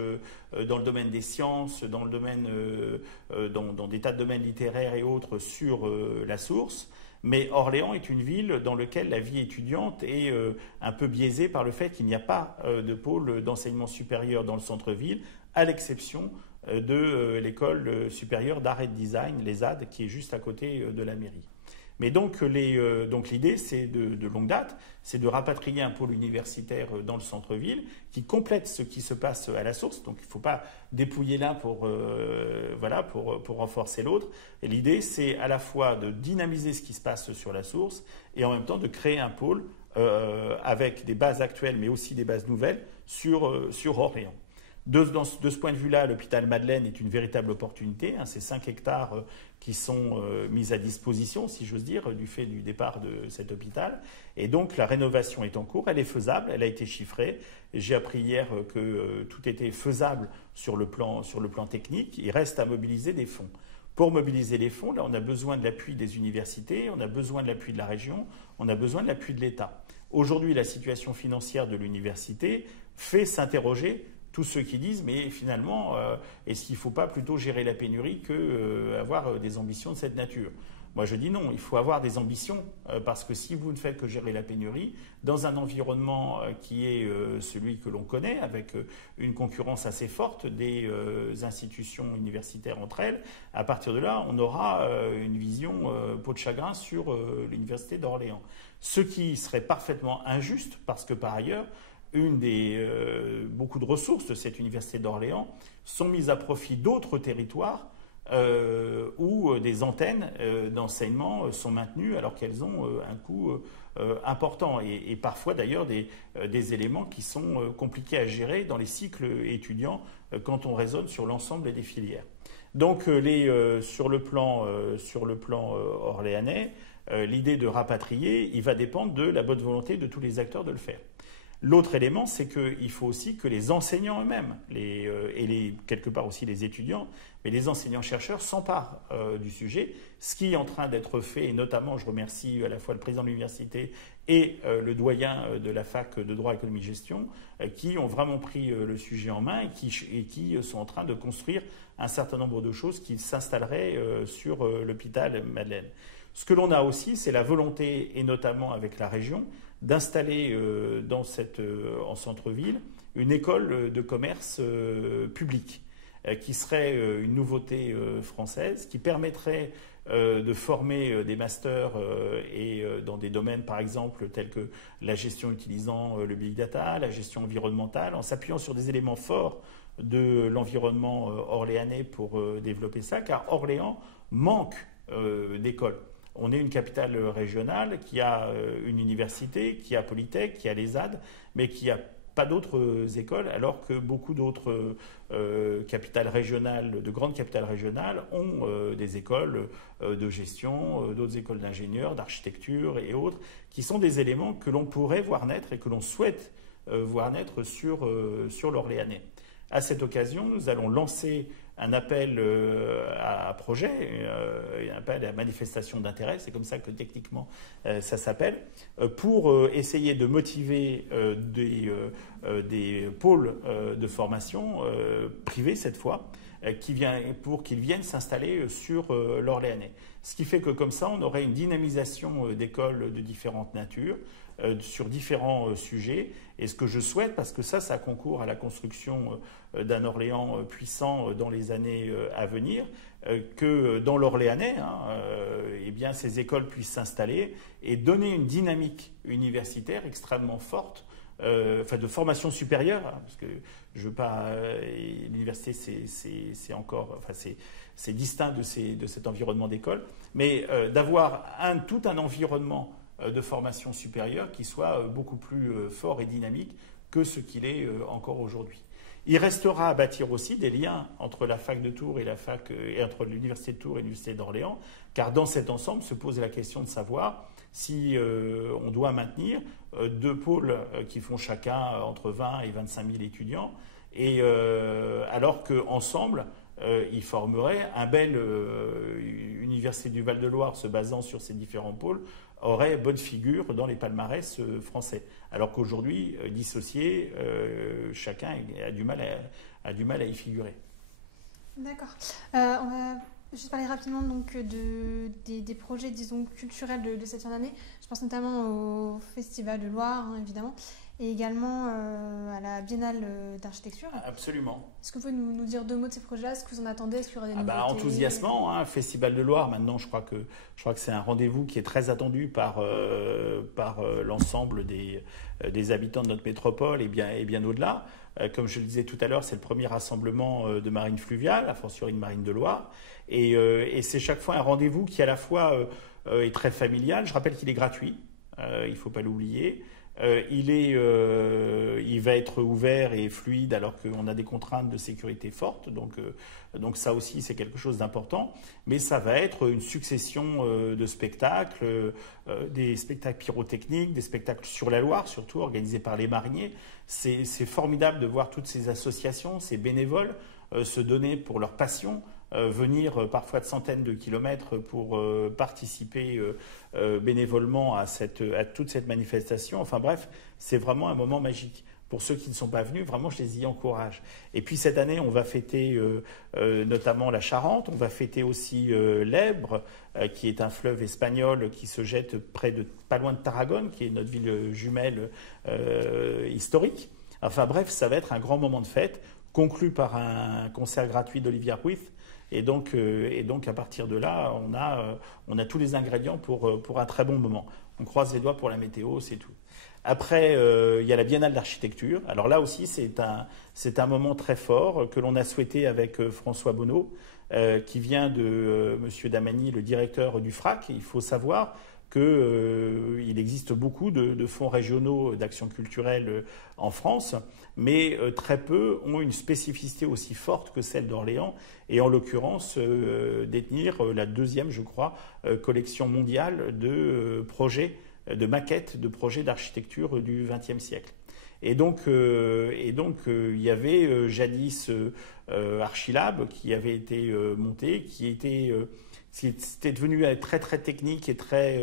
dans le domaine des sciences, dans des tas de domaines littéraires et autres sur la source. Mais Orléans est une ville dans laquelle la vie étudiante est un peu biaisée par le fait qu'il n'y a pas de pôle d'enseignement supérieur dans le centre-ville, à l'exception de l'école supérieure d'art et de design, l'ESAD, qui est juste à côté de la mairie. Mais donc l'idée, c'est de longue date, c'est de rapatrier un pôle universitaire dans le centre-ville qui complète ce qui se passe à la source. Donc il ne faut pas dépouiller l'un pour renforcer l'autre. Et l'idée, c'est à la fois de dynamiser ce qui se passe sur la source et en même temps de créer un pôle avec des bases actuelles mais aussi des bases nouvelles sur Orléans. De ce point de vue-là, l'hôpital Madeleine est une véritable opportunité. C'est 5 hectares qui sont mis à disposition, si j'ose dire, du fait du départ de cet hôpital. Et donc, la rénovation est en cours, elle est faisable, elle a été chiffrée. J'ai appris hier que tout était faisable sur le plan technique. Il reste à mobiliser des fonds. Pour mobiliser les fonds, là, on a besoin de l'appui des universités, on a besoin de l'appui de la région, on a besoin de l'appui de l'État. Aujourd'hui, la situation financière de l'université fait s'interroger tous ceux qui disent, mais finalement, est-ce qu'il ne faut pas plutôt gérer la pénurie qu'avoir des ambitions de cette nature? Moi, je dis non, il faut avoir des ambitions, parce que si vous ne faites que gérer la pénurie, dans un environnement qui est celui que l'on connaît, avec une concurrence assez forte des institutions universitaires entre elles, à partir de là, on aura une vision peau de chagrin sur l'université d'Orléans. Ce qui serait parfaitement injuste, parce que par ailleurs, beaucoup de ressources de cette université d'Orléans sont mises à profit d'autres territoires où des antennes d'enseignement sont maintenues alors qu'elles ont un coût important et parfois d'ailleurs des éléments qui sont compliqués à gérer dans les cycles étudiants quand on raisonne sur l'ensemble des filières. Donc sur le plan orléanais, l'idée de rapatrier, il va dépendre de la bonne volonté de tous les acteurs de le faire. L'autre élément, c'est qu'il faut aussi que les enseignants eux-mêmes, quelque part aussi les étudiants, mais les enseignants-chercheurs s'emparent du sujet, ce qui est en train d'être fait, et notamment je remercie à la fois le président de l'université et le doyen de la fac de droit, économie, gestion, qui ont vraiment pris le sujet en main et qui sont en train de construire un certain nombre de choses qui s'installeraient sur l'hôpital Madeleine. Ce que l'on a aussi, c'est la volonté, et notamment avec la région, d'installer en centre-ville une école de commerce publique, qui serait une nouveauté française, qui permettrait de former des masters dans des domaines, par exemple, tels que la gestion utilisant le big data, la gestion environnementale, en s'appuyant sur des éléments forts de l'environnement orléanais pour développer ça, car Orléans manque d'écoles. On est une capitale régionale qui a une université, qui a Polytech, qui a l'ESAD, mais qui a pas d'autres écoles, alors que beaucoup d'autres capitales régionales, de grandes capitales régionales, ont des écoles de gestion, d'autres écoles d'ingénieurs, d'architecture et autres, qui sont des éléments que l'on pourrait voir naître et que l'on souhaite voir naître sur l'Orléanais. À cette occasion, nous allons lancer un appel à projet, un appel à manifestation d'intérêt, c'est comme ça que techniquement ça s'appelle, pour essayer de motiver des pôles de formation privés cette fois, pour qu'ils viennent s'installer sur l'Orléanais. Ce qui fait que comme ça, on aurait une dynamisation d'écoles de différentes natures, sur différents sujets. Et ce que je souhaite, parce que ça concourt à la construction d'un Orléans puissant dans les années à venir, que dans l'Orléanais, eh bien, ces écoles puissent s'installer et donner une dynamique universitaire extrêmement forte, de formation supérieure, parce que je veux pas, l'université c'est encore, c'est distinct de cet environnement d'école, mais d'avoir tout un environnement de formation supérieure qui soit beaucoup plus fort et dynamique que ce qu'il est encore aujourd'hui. Il restera à bâtir aussi des liens entre la fac de Tours et entre l'université de Tours et l'université d'Orléans, car dans cet ensemble se pose la question de savoir si on doit maintenir deux pôles qui font chacun entre 20 et 25 000 étudiants, et alors qu'ensemble, ils formeraient un bel université du Val-de-Loire se basant sur ces différents pôles, aurait bonne figure dans les palmarès français. Alors qu'aujourd'hui, dissocié, chacun a du mal à y figurer. D'accord. On va juste parler rapidement donc, des projets, disons, culturels de cette fin d'année. Je pense notamment au Festival de Loire, évidemment, et également à la Biennale d'architecture. Absolument. Est-ce que vous pouvez nous dire deux mots de ces projets-là? Est-ce que vous en attendez? Est-ce qu'il y aura des nouveautés? Enthousiasmant, Festival de Loire, maintenant je crois que c'est un rendez-vous qui est très attendu par l'ensemble des habitants de notre métropole et bien au-delà. Comme je le disais tout à l'heure, c'est le premier rassemblement de marine fluviale, a fortiori une marine de Loire, et c'est chaque fois un rendez-vous qui à la fois est très familial. Je rappelle qu'il est gratuit, il ne faut pas l'oublier. Il va être ouvert et fluide alors qu'on a des contraintes de sécurité fortes, donc ça aussi c'est quelque chose d'important, mais ça va être une succession de spectacles, des spectacles pyrotechniques, des spectacles sur la Loire surtout organisés par les mariniers. C'est formidable de voir toutes ces associations, ces bénévoles se donner pour leur passion, venir parfois de centaines de kilomètres pour participer bénévolement à toute cette manifestation. Enfin bref, c'est vraiment un moment magique. Pour ceux qui ne sont pas venus, vraiment, je les y encourage. Et puis cette année, on va fêter notamment la Charente, on va fêter aussi l'Èbre, qui est un fleuve espagnol qui se jette pas loin de Tarragone, qui est notre ville jumelle historique. Enfin bref, ça va être un grand moment de fête, conclu par un concert gratuit d'Olivia Ruiz. Et donc, à partir de là, on a tous les ingrédients pour un très bon moment. On croise les doigts pour la météo, c'est tout. Après, il y a la Biennale d'architecture. Alors là aussi, c'est un moment très fort que l'on a souhaité avec François Bonneau, qui vient de M. Damani, le directeur du FRAC. Il faut savoir qu'il existe beaucoup de fonds régionaux d'action culturelle en France, mais très peu ont une spécificité aussi forte que celle d'Orléans, et en l'occurrence détenir la deuxième, je crois, collection mondiale de projets, de maquettes de projets d'architecture du XXe siècle. Et donc, il y avait jadis Archilab qui avait été monté, c'était devenu très très technique et très,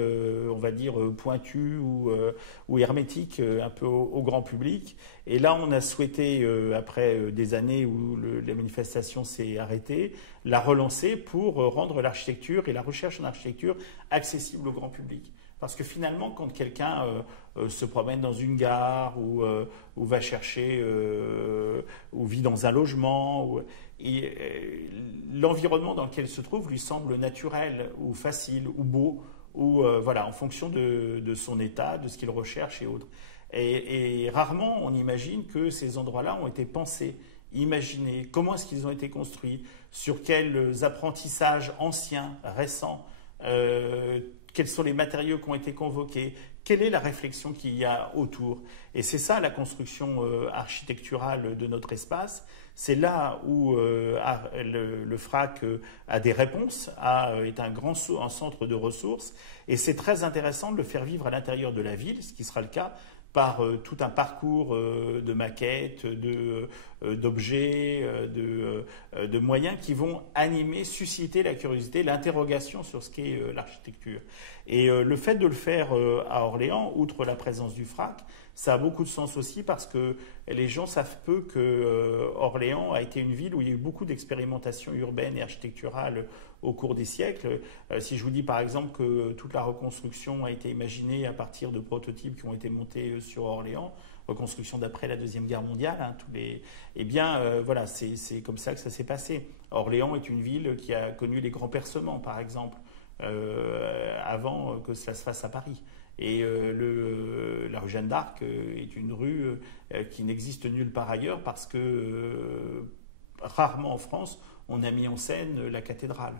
on va dire, pointu ou hermétique un peu au grand public. Et là, on a souhaité, après des années où la manifestation s'est arrêtée, la relancer pour rendre l'architecture et la recherche en architecture accessible au grand public. Parce que finalement, quand quelqu'un se promène dans une gare ou va chercher, ou vit dans un logement, l'environnement dans lequel il se trouve lui semble naturel ou facile ou beau, ou voilà, en fonction de son état, de ce qu'il recherche et autres. Et rarement on imagine que ces endroits-là ont été pensés, imaginés, comment est-ce qu'ils ont été construits, sur quels apprentissages anciens, récents, quels sont les matériaux qui ont été convoqués, quelle est la réflexion qu'il y a autour. Et c'est ça la construction architecturale de notre espace. C'est là où le FRAC a des réponses, est un centre de ressources. Et c'est très intéressant de le faire vivre à l'intérieur de la ville, ce qui sera le cas par tout un parcours de maquettes, d'objets, de moyens qui vont animer, susciter la curiosité, l'interrogation sur ce qu'est l'architecture. Et le fait de le faire à Orléans, outre la présence du FRAC, ça a beaucoup de sens aussi parce que les gens savent peu que Orléans a été une ville où il y a eu beaucoup d'expérimentations urbaines et architecturales au cours des siècles. Si je vous dis par exemple que toute la reconstruction a été imaginée à partir de prototypes qui ont été montés sur Orléans, reconstruction d'après la Deuxième Guerre mondiale, voilà, c'est comme ça que ça s'est passé. Orléans est une ville qui a connu les grands percements, par exemple, avant que cela se fasse à Paris. Et la rue Jeanne d'Arc est une rue qui n'existe nulle part ailleurs parce que rarement en France on a mis en scène la cathédrale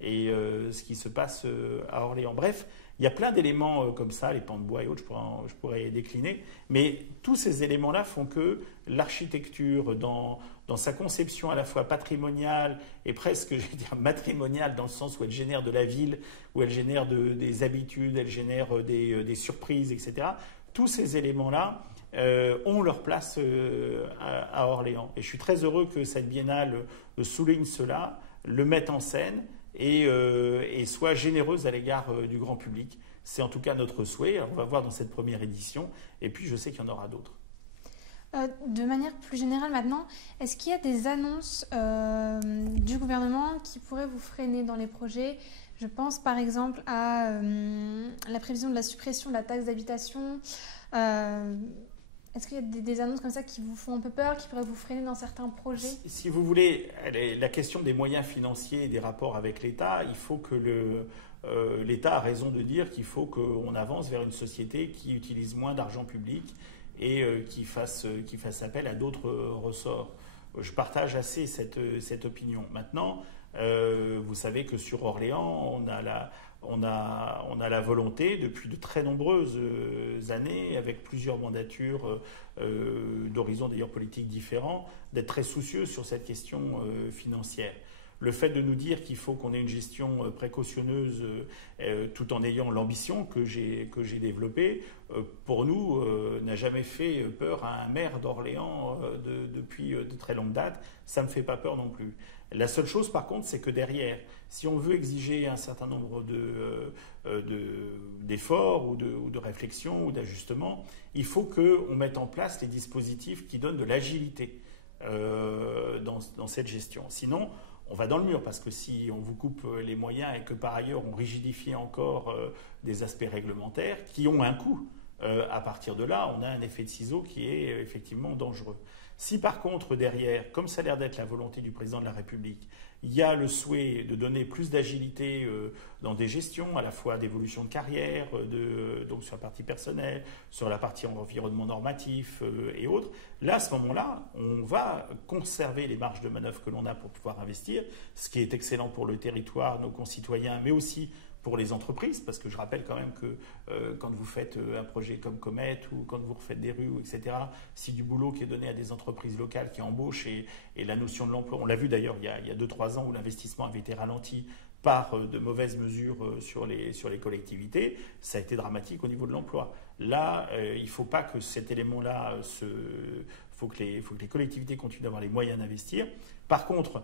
et ce qui se passe à Orléans. Bref, il y a plein d'éléments comme ça, les pans de bois et autres, je pourrais décliner, mais tous ces éléments-là font que l'architecture, dans sa conception à la fois patrimoniale et presque, je vais dire, matrimoniale, dans le sens où elle génère de la ville, où elle génère des habitudes, elle génère des surprises, etc., tous ces éléments-là ont leur place à Orléans. Et je suis très heureux que cette biennale souligne cela, le mette en scène, et soit généreuse à l'égard du grand public. C'est en tout cas notre souhait. Alors, on va voir dans cette première édition, et puis je sais qu'il y en aura d'autres. De manière plus générale maintenant, est-ce qu'il y a des annonces du gouvernement qui pourraient vous freiner dans les projets ? Je pense par exemple à la prévision de la suppression de la taxe d'habitation. Est-ce qu'il y a des annonces comme ça qui vous font un peu peur, qui pourraient vous freiner dans certains projets ? Si vous voulez, la question des moyens financiers et des rapports avec l'État, il faut que l'État a raison de dire qu'il faut qu'on avance vers une société qui utilise moins d'argent public et qui fasse appel à d'autres ressorts. Je partage assez cette opinion. Maintenant, vous savez que sur Orléans, on a la volonté, depuis de très nombreuses années, avec plusieurs mandatures d'horizons d'ailleurs politiques différents, d'être très soucieux sur cette question financière. Le fait de nous dire qu'il faut qu'on ait une gestion précautionneuse tout en ayant l'ambition que j'ai développée, pour nous, n'a jamais fait peur à un maire d'Orléans depuis de très longue date. Ça ne me fait pas peur non plus. La seule chose, par contre, c'est que derrière, si on veut exiger un certain nombre d'efforts ou de réflexions ou d'ajustements, il faut qu'on mette en place les dispositifs qui donnent de l'agilité dans cette gestion. Sinon, on va dans le mur, parce que si on vous coupe les moyens et que par ailleurs on rigidifie encore des aspects réglementaires qui ont un coût, à partir de là, on a un effet de ciseau qui est effectivement dangereux. Si par contre derrière, comme ça a l'air d'être la volonté du président de la République, il y a le souhait de donner plus d'agilité dans des gestions, à la fois d'évolution de carrière, donc sur la partie personnelle, sur la partie environnement normatif et autres, là, à ce moment-là, on va conserver les marges de manœuvre que l'on a pour pouvoir investir, ce qui est excellent pour le territoire, nos concitoyens, mais aussi pour les entreprises, parce que je rappelle quand même que quand vous faites un projet comme Comet ou quand vous refaites des rues, etc., si du boulot qui est donné à des entreprises locales qui embauchent et la notion de l'emploi, on l'a vu d'ailleurs il y a 2-3 ans où l'investissement avait été ralenti par de mauvaises mesures sur les collectivités, ça a été dramatique au niveau de l'emploi. Là, il ne faut pas que cet élément-là faut que les collectivités continuent d'avoir les moyens d'investir. Par contre,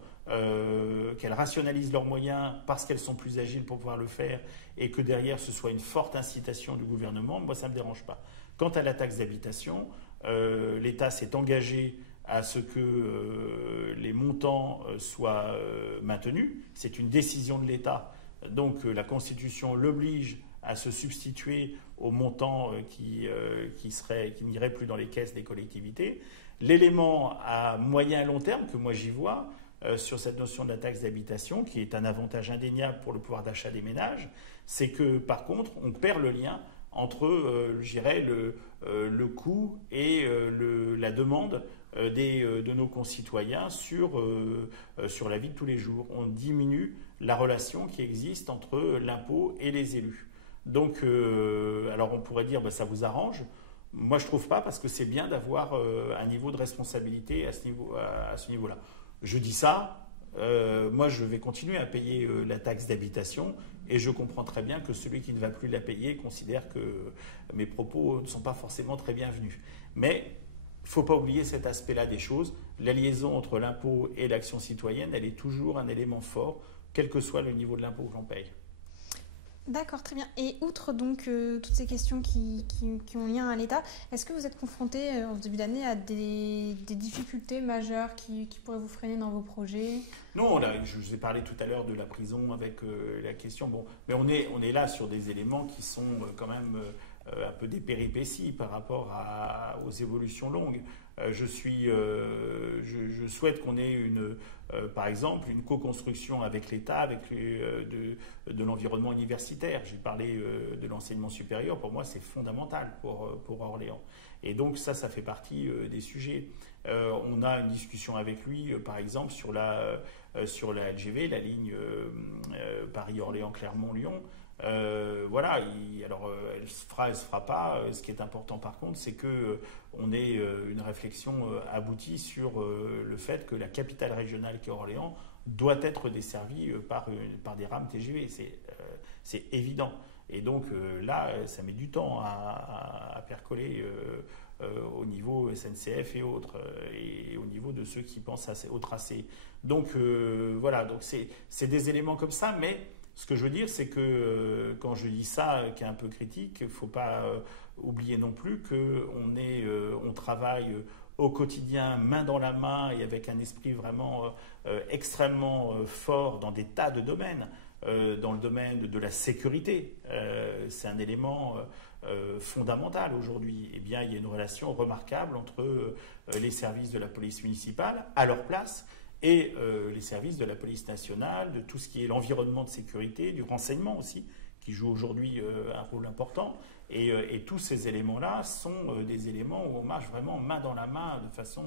qu'elles rationalisent leurs moyens parce qu'elles sont plus agiles pour pouvoir le faire et que derrière ce soit une forte incitation du gouvernement, moi ça ne me dérange pas. Quant à la taxe d'habitation, l'État s'est engagé à ce que les montants soient maintenus. C'est une décision de l'État. Donc la Constitution l'oblige à se substituer au montant qui n'irait plus dans les caisses des collectivités. L'élément à moyen et long terme que moi j'y vois sur cette notion de la taxe d'habitation, qui est un avantage indéniable pour le pouvoir d'achat des ménages, c'est que par contre on perd le lien entre le coût et la demande de nos concitoyens sur la vie de tous les jours. On diminue la relation qui existe entre l'impôt et les élus. Donc, alors on pourrait dire ça vous arrange. Moi, je ne trouve pas, parce que c'est bien d'avoir un niveau de responsabilité à ce niveau-là. Je dis ça, moi je vais continuer à payer la taxe d'habitation et je comprends très bien que celui qui ne va plus la payer considère que mes propos ne sont pas forcément très bienvenus. Mais il ne faut pas oublier cet aspect-là des choses. La liaison entre l'impôt et l'action citoyenne, elle est toujours un élément fort, quel que soit le niveau de l'impôt que l'on paye. D'accord, très bien. Et outre donc toutes ces questions qui ont lien à l'État, est-ce que vous êtes confronté en ce début d'année à des difficultés majeures qui pourraient vous freiner dans vos projets ? Non, là, je vous ai parlé tout à l'heure de la prison avec la question. Bon, mais on est là sur des éléments qui sont quand même un peu des péripéties par rapport aux évolutions longues. Je souhaite qu'on ait par exemple une co-construction avec l'État, de l'environnement universitaire. J'ai parlé de l'enseignement supérieur. Pour moi, c'est fondamental pour Orléans. Et donc ça fait partie des sujets. On a une discussion avec lui, par exemple, sur la LGV, la ligne Paris-Orléans-Clermont-Lyon. Voilà, elle se fera pas. Ce qui est important par contre, c'est qu'on ait une réflexion aboutie sur le fait que la capitale régionale qui est Orléans doit être desservie par des rames TGV. C'est évident. Et donc là, ça met du temps à percoler au niveau SNCF et autres, et au niveau de ceux qui pensent au tracé. Donc voilà, donc c'est des éléments comme ça, mais ce que je veux dire, c'est que quand je dis ça, qui est un peu critique, il ne faut pas oublier non plus qu'on travaille au quotidien, main dans la main, et avec un esprit vraiment extrêmement fort dans des tas de domaines. Dans le domaine de la sécurité, c'est un élément fondamental aujourd'hui. Eh bien, il y a une relation remarquable entre les services de la police municipale à leur place et les services de la police nationale, de tout ce qui est l'environnement de sécurité, du renseignement aussi, qui joue aujourd'hui un rôle important. Et tous ces éléments-là sont des éléments où on marche vraiment main dans la main de façon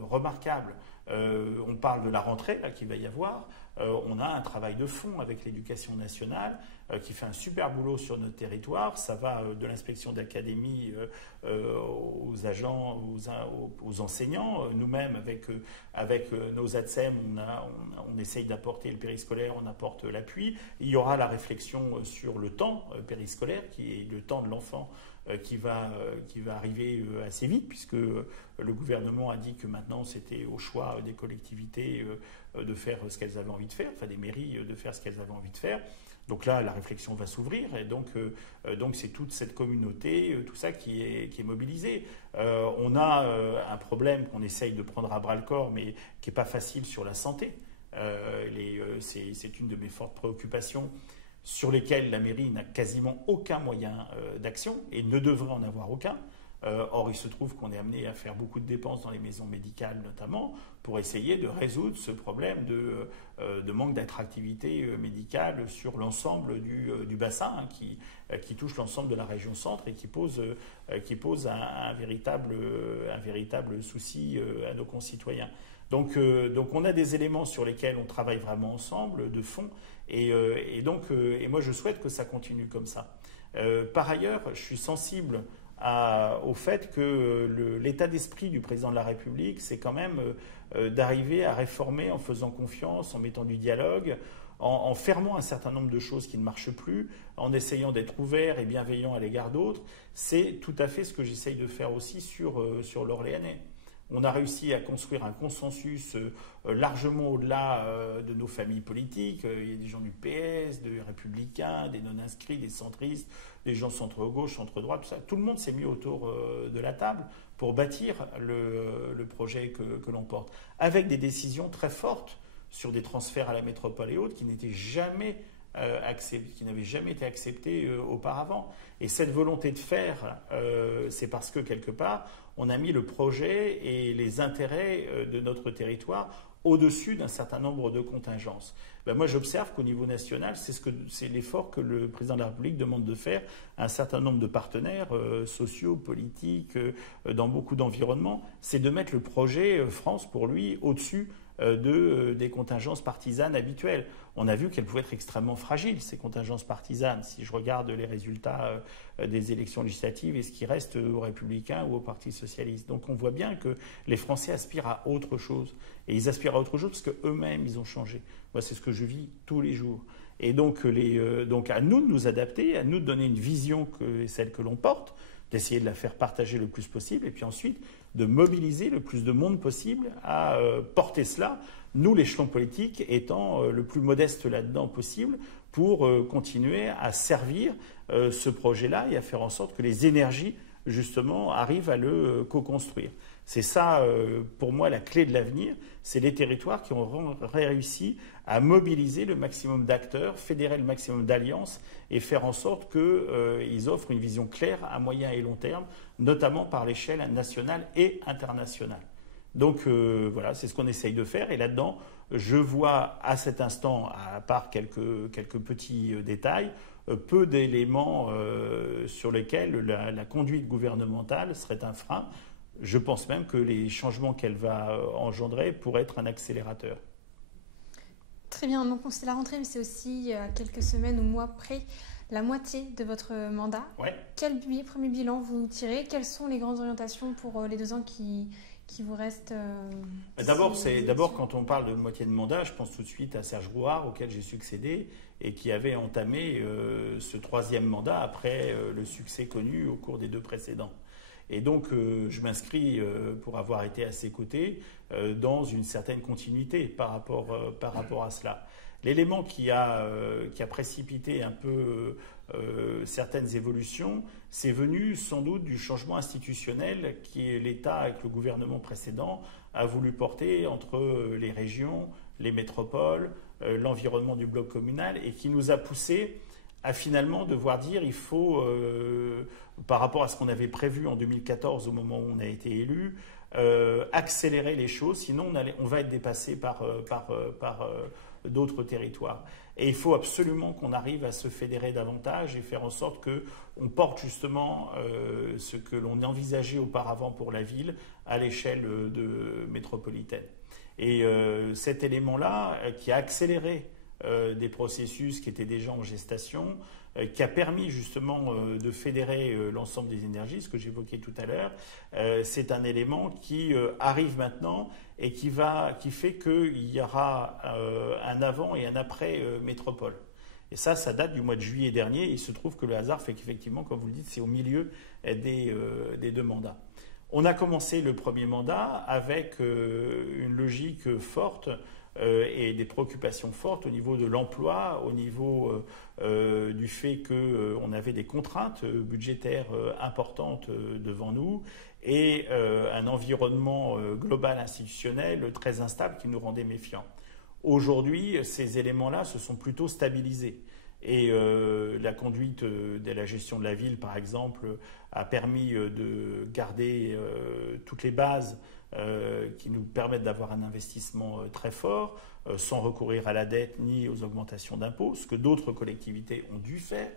remarquable. On parle de la rentrée là, qu'il va y avoir. On a un travail de fond avec l'éducation nationale qui fait un super boulot sur notre territoire. Ça va de l'inspection d'académie aux agents, aux enseignants. Nous-mêmes, avec nos ATSEM, on essaye d'apporter le périscolaire, on apporte l'appui. Il y aura la réflexion sur le temps périscolaire, qui est le temps de l'enfant, qui va arriver assez vite, puisque le gouvernement a dit que maintenant c'était au choix des collectivités de faire ce qu'elles avaient envie de faire, enfin des mairies de faire ce qu'elles avaient envie de faire. Donc là, la réflexion va s'ouvrir, et donc c'est toute cette communauté, tout ça qui est mobilisé. On a un problème qu'on essaye de prendre à bras-le-corps, mais qui n'est pas facile sur la santé. C'est une de mes fortes préoccupations, sur lesquelles la mairie n'a quasiment aucun moyen d'action et ne devrait en avoir aucun. Or, il se trouve qu'on est amené à faire beaucoup de dépenses dans les maisons médicales notamment pour essayer de résoudre ce problème de manque d'attractivité médicale sur l'ensemble du bassin, hein, qui touche l'ensemble de la région centre et qui pose un véritable souci à nos concitoyens. Donc on a des éléments sur lesquels on travaille vraiment ensemble, de fond, et moi je souhaite que ça continue comme ça. Par ailleurs, je suis sensible au fait que l'état d'esprit du président de la République, c'est quand même d'arriver à réformer en faisant confiance, en mettant du dialogue, en fermant un certain nombre de choses qui ne marchent plus, en essayant d'être ouvert et bienveillant à l'égard d'autres. C'est tout à fait ce que j'essaye de faire aussi sur l'Orléanais. On a réussi à construire un consensus largement au-delà de nos familles politiques. Il y a des gens du PS, des Républicains, des non-inscrits, des centristes, des gens centre-gauche, centre-droite, tout ça. Tout le monde s'est mis autour de la table pour bâtir le projet que l'on porte, avec des décisions très fortes sur des transferts à la métropole et autres qui n'étaient jamais qui n'avaient jamais été acceptées auparavant. Et cette volonté de faire, c'est parce que quelque part, on a mis le projet et les intérêts de notre territoire au-dessus d'un certain nombre de contingences. Moi, j'observe qu'au niveau national, c'est l'effort que le président de la République demande de faire à un certain nombre de partenaires sociaux, politiques, dans beaucoup d'environnements, c'est de mettre le projet France, pour lui, au-dessus des contingences partisanes habituelles. On a vu qu'elles pouvaient être extrêmement fragiles, ces contingences partisanes. Si je regarde les résultats des élections législatives et ce qui reste aux Républicains ou au Parti Socialiste. Donc on voit bien que les Français aspirent à autre chose. Et ils aspirent à autre chose parce qu'eux-mêmes, ils ont changé. Moi, c'est ce que je vis tous les jours. Et donc à nous de nous adapter, à nous de donner une vision celle que l'on porte, d'essayer de la faire partager le plus possible, et puis ensuite de mobiliser le plus de monde possible à porter cela, nous, l'échelon politique, étant le plus modeste là-dedans possible, pour continuer à servir ce projet-là et à faire en sorte que les énergies, justement, arrivent à le co-construire. C'est ça, pour moi, la clé de l'avenir. C'est les territoires qui ont réussi à mobiliser le maximum d'acteurs, fédérer le maximum d'alliances et faire en sorte qu'ils offrent une vision claire à moyen et long terme, notamment par l'échelle nationale et internationale. Donc voilà, c'est ce qu'on essaye de faire. Et là-dedans, je vois à cet instant, à part quelques petits détails, peu d'éléments sur lesquels la conduite gouvernementale serait un frein. Je pense même que les changements qu'elle va engendrer pourraient être un accélérateur. Très bien, donc c'est la rentrée, mais c'est aussi quelques semaines ou mois près la moitié de votre mandat. Ouais. Quel premier bilan vous tirez? Quelles sont les grandes orientations pour les 2 ans qui vous restent D'abord, quand on parle de moitié de mandat, je pense tout de suite à Serge Rouart, auquel j'ai succédé, et qui avait entamé ce 3e mandat après le succès connu au cours des 2 précédents. Et donc, je m'inscris, pour avoir été à ses côtés, dans une certaine continuité par rapport à cela. L'élément qui a précipité un peu certaines évolutions, c'est venu sans doute du changement institutionnel qui l'État, avec le gouvernement précédent, a voulu porter entre les régions, les métropoles, l'environnement du bloc communal, et qui nous a poussé à finalement devoir dire il faut, par rapport à ce qu'on avait prévu en 2014 au moment où on a été élu, accélérer les choses, sinon on va être dépassé par d'autres territoires. Et il faut absolument qu'on arrive à se fédérer davantage et faire en sorte qu'on porte justement ce que l'on envisageait auparavant pour la ville à l'échelle métropolitaine. Et cet élément-là qui a accéléré des processus qui étaient déjà en gestation, qui a permis justement de fédérer l'ensemble des énergies, ce que j'évoquais tout à l'heure, c'est un élément qui arrive maintenant et qui fait qu'il y aura un avant et un après métropole. Et ça date du mois de juillet dernier. Il se trouve que le hasard fait qu'effectivement, comme vous le dites, c'est au milieu des 2 mandats. On a commencé le premier mandat avec une logique forte et des préoccupations fortes au niveau de l'emploi, au niveau du fait qu'on avait des contraintes budgétaires importantes devant nous et un environnement global institutionnel très instable qui nous rendait méfiants. Aujourd'hui, ces éléments-là se sont plutôt stabilisés. Et la conduite de la gestion de la ville, par exemple, a permis de garder toutes les bases qui nous permettent d'avoir un investissement très fort, sans recourir à la dette ni aux augmentations d'impôts, ce que d'autres collectivités ont dû faire.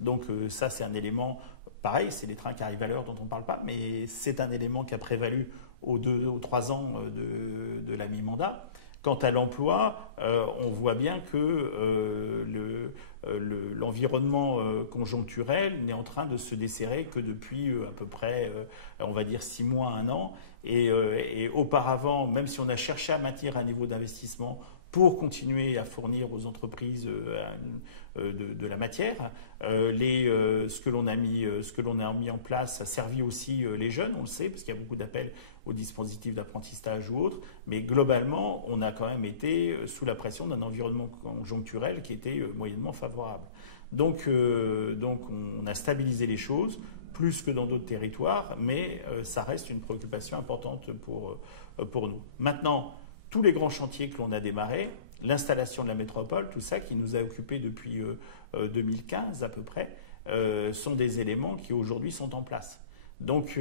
Donc ça, c'est un élément, pareil, c'est les trains qui arrivent à l'heure dont on ne parle pas, mais c'est un élément qui a prévalu aux 3 ans de la mi-mandat. Quant à l'emploi, on voit bien que l'environnement conjoncturel n'est en train de se desserrer que depuis à peu près, on va dire 6 mois, 1 an. Et auparavant, même si on a cherché à maintenir un niveau d'investissement pour continuer à fournir aux entreprises de la matière, ce que l'on a mis en place a servi aussi les jeunes, on le sait, parce qu'il y a beaucoup d'appels aux dispositifs d'apprentissage ou autres, mais globalement, on a quand même été sous la pression d'un environnement conjoncturel qui était moyennement favorable. Donc on a stabilisé les choses, plus que dans d'autres territoires, mais ça reste une préoccupation importante pour nous. Maintenant, tous les grands chantiers que l'on a démarrés, l'installation de la métropole, tout ça qui nous a occupés depuis 2015 à peu près, sont des éléments qui aujourd'hui sont en place. Donc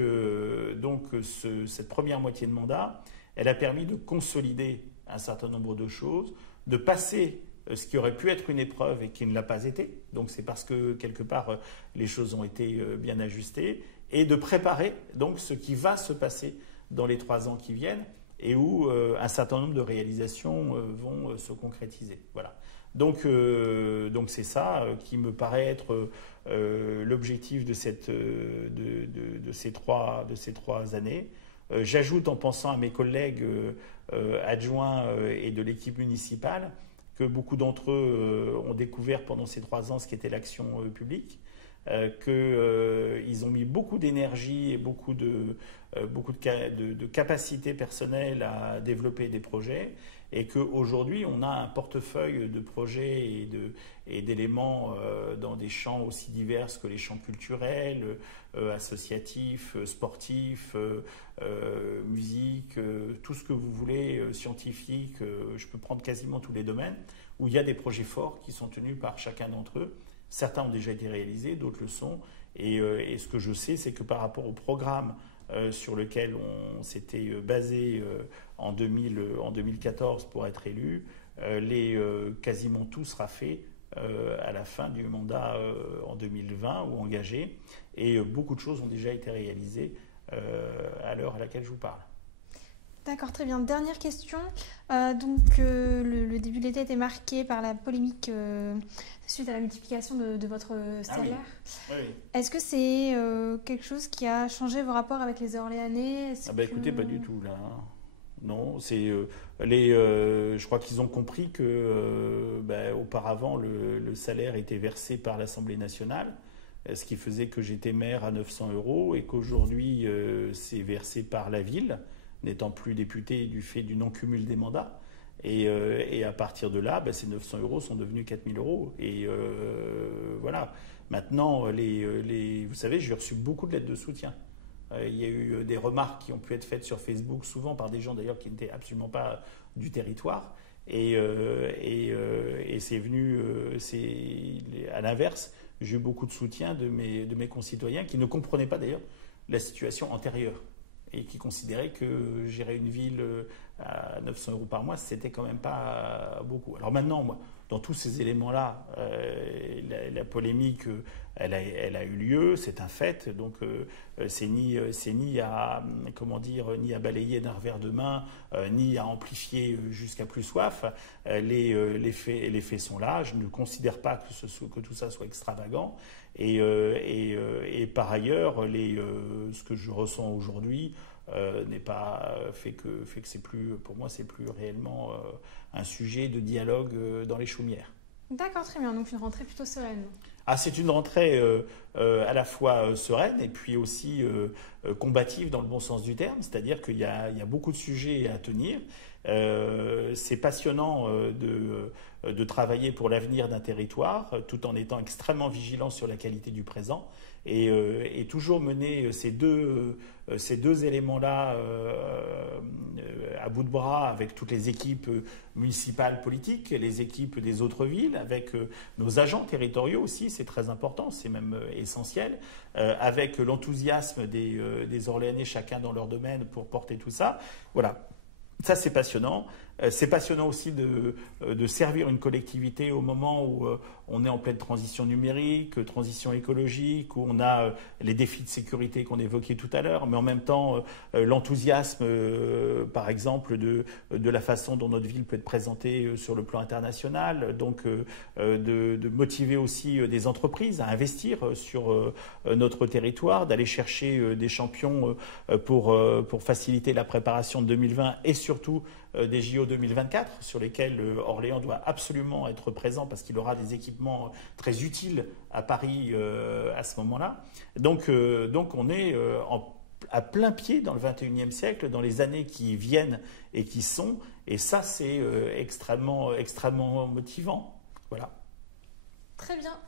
cette première moitié de mandat, elle a permis de consolider un certain nombre de choses, de passer ce qui aurait pu être une épreuve et qui ne l'a pas été. Donc c'est parce que quelque part les choses ont été bien ajustées, et de préparer donc ce qui va se passer dans les 3 ans qui viennent et où un certain nombre de réalisations vont se concrétiser. Voilà. Donc c'est ça qui me paraît être l'objectif de ces 3 années. J'ajoute, en pensant à mes collègues adjoints et de l'équipe municipale, que beaucoup d'entre eux ont découvert pendant ces 3 ans ce qu'était l'action publique, qu'ils ont mis beaucoup d'énergie et beaucoup de capacités personnelles à développer des projets, et qu'aujourd'hui on a un portefeuille de projets et d'éléments dans des champs aussi divers que les champs culturels, associatifs, sportifs, musique, tout ce que vous voulez, scientifique, je peux prendre quasiment tous les domaines, où il y a des projets forts qui sont tenus par chacun d'entre eux. Certains ont déjà été réalisés, d'autres le sont. Et ce que je sais, c'est que par rapport au programme sur lequel on s'était basé en 2014 pour être élu, quasiment tout sera fait à la fin du mandat en 2020 ou engagé. Et beaucoup de choses ont déjà été réalisées à l'heure à laquelle je vous parle. D'accord, très bien. Dernière question. Le début de l'été était marqué par la polémique suite à la multiplication de votre salaire. Oui. Oui. Est-ce que c'est quelque chose qui a changé vos rapports avec les Orléanais? Écoutez, pas du tout là. Non, c'est je crois qu'ils ont compris que auparavant le salaire était versé par l'Assemblée nationale, ce qui faisait que j'étais maire à 900 €, et qu'aujourd'hui c'est versé par la ville, n'étant plus député du fait du non-cumul des mandats. Et à partir de là, ces 900 € sont devenus 4 000 €. Et voilà. Maintenant, vous savez, j'ai reçu beaucoup de lettres de soutien. Il y a eu des remarques qui ont pu être faites sur Facebook, souvent par des gens d'ailleurs qui n'étaient absolument pas du territoire. Et c'est venu, à l'inverse, j'ai eu beaucoup de soutien de mes concitoyens qui ne comprenaient pas d'ailleurs la situation antérieure, et qui considéraient que gérer une ville à 900 € par mois, c'était quand même pas beaucoup. Alors maintenant, moi, dans tous ces éléments-là, la polémique, elle a eu lieu, c'est un fait. Donc, c'est ni à balayer d'un revers de main, ni à amplifier jusqu'à plus soif. Les faits sont là. Je ne considère pas que tout ça soit extravagant. Et par ailleurs, ce que je ressens aujourd'hui n'est pas fait que c'est plus, pour moi, c'est plus réellement un sujet de dialogue dans les chaumières. D'accord, très bien. Donc une rentrée plutôt sereine. C'est une rentrée à la fois sereine et puis aussi combative dans le bon sens du terme, c'est-à-dire qu'il y a beaucoup de sujets à tenir. C'est passionnant de travailler pour l'avenir d'un territoire, tout en étant extrêmement vigilant sur la qualité du présent, et toujours mener ces deux éléments-là à bout de bras avec toutes les équipes municipales politiques, les équipes des autres villes, avec nos agents territoriaux aussi, c'est très important, c'est même essentiel, avec l'enthousiasme des Orléanais, chacun dans leur domaine, pour porter tout ça. Voilà. Ça, c'est passionnant. C'est passionnant aussi de servir une collectivité au moment où on est en pleine transition numérique, transition écologique, où on a les défis de sécurité qu'on évoquait tout à l'heure, mais en même temps l'enthousiasme, par exemple, de la façon dont notre ville peut être présentée sur le plan international, donc de motiver aussi des entreprises à investir sur notre territoire, d'aller chercher des champions pour faciliter la préparation de 2020 et surtout des JO 2024, sur lesquels Orléans doit absolument être présent parce qu'il aura des équipements très utiles à Paris à ce moment-là. Donc on est à plein pied dans le 21e siècle, dans les années qui viennent et qui sont, et ça c'est extrêmement motivant. Voilà. Très bien.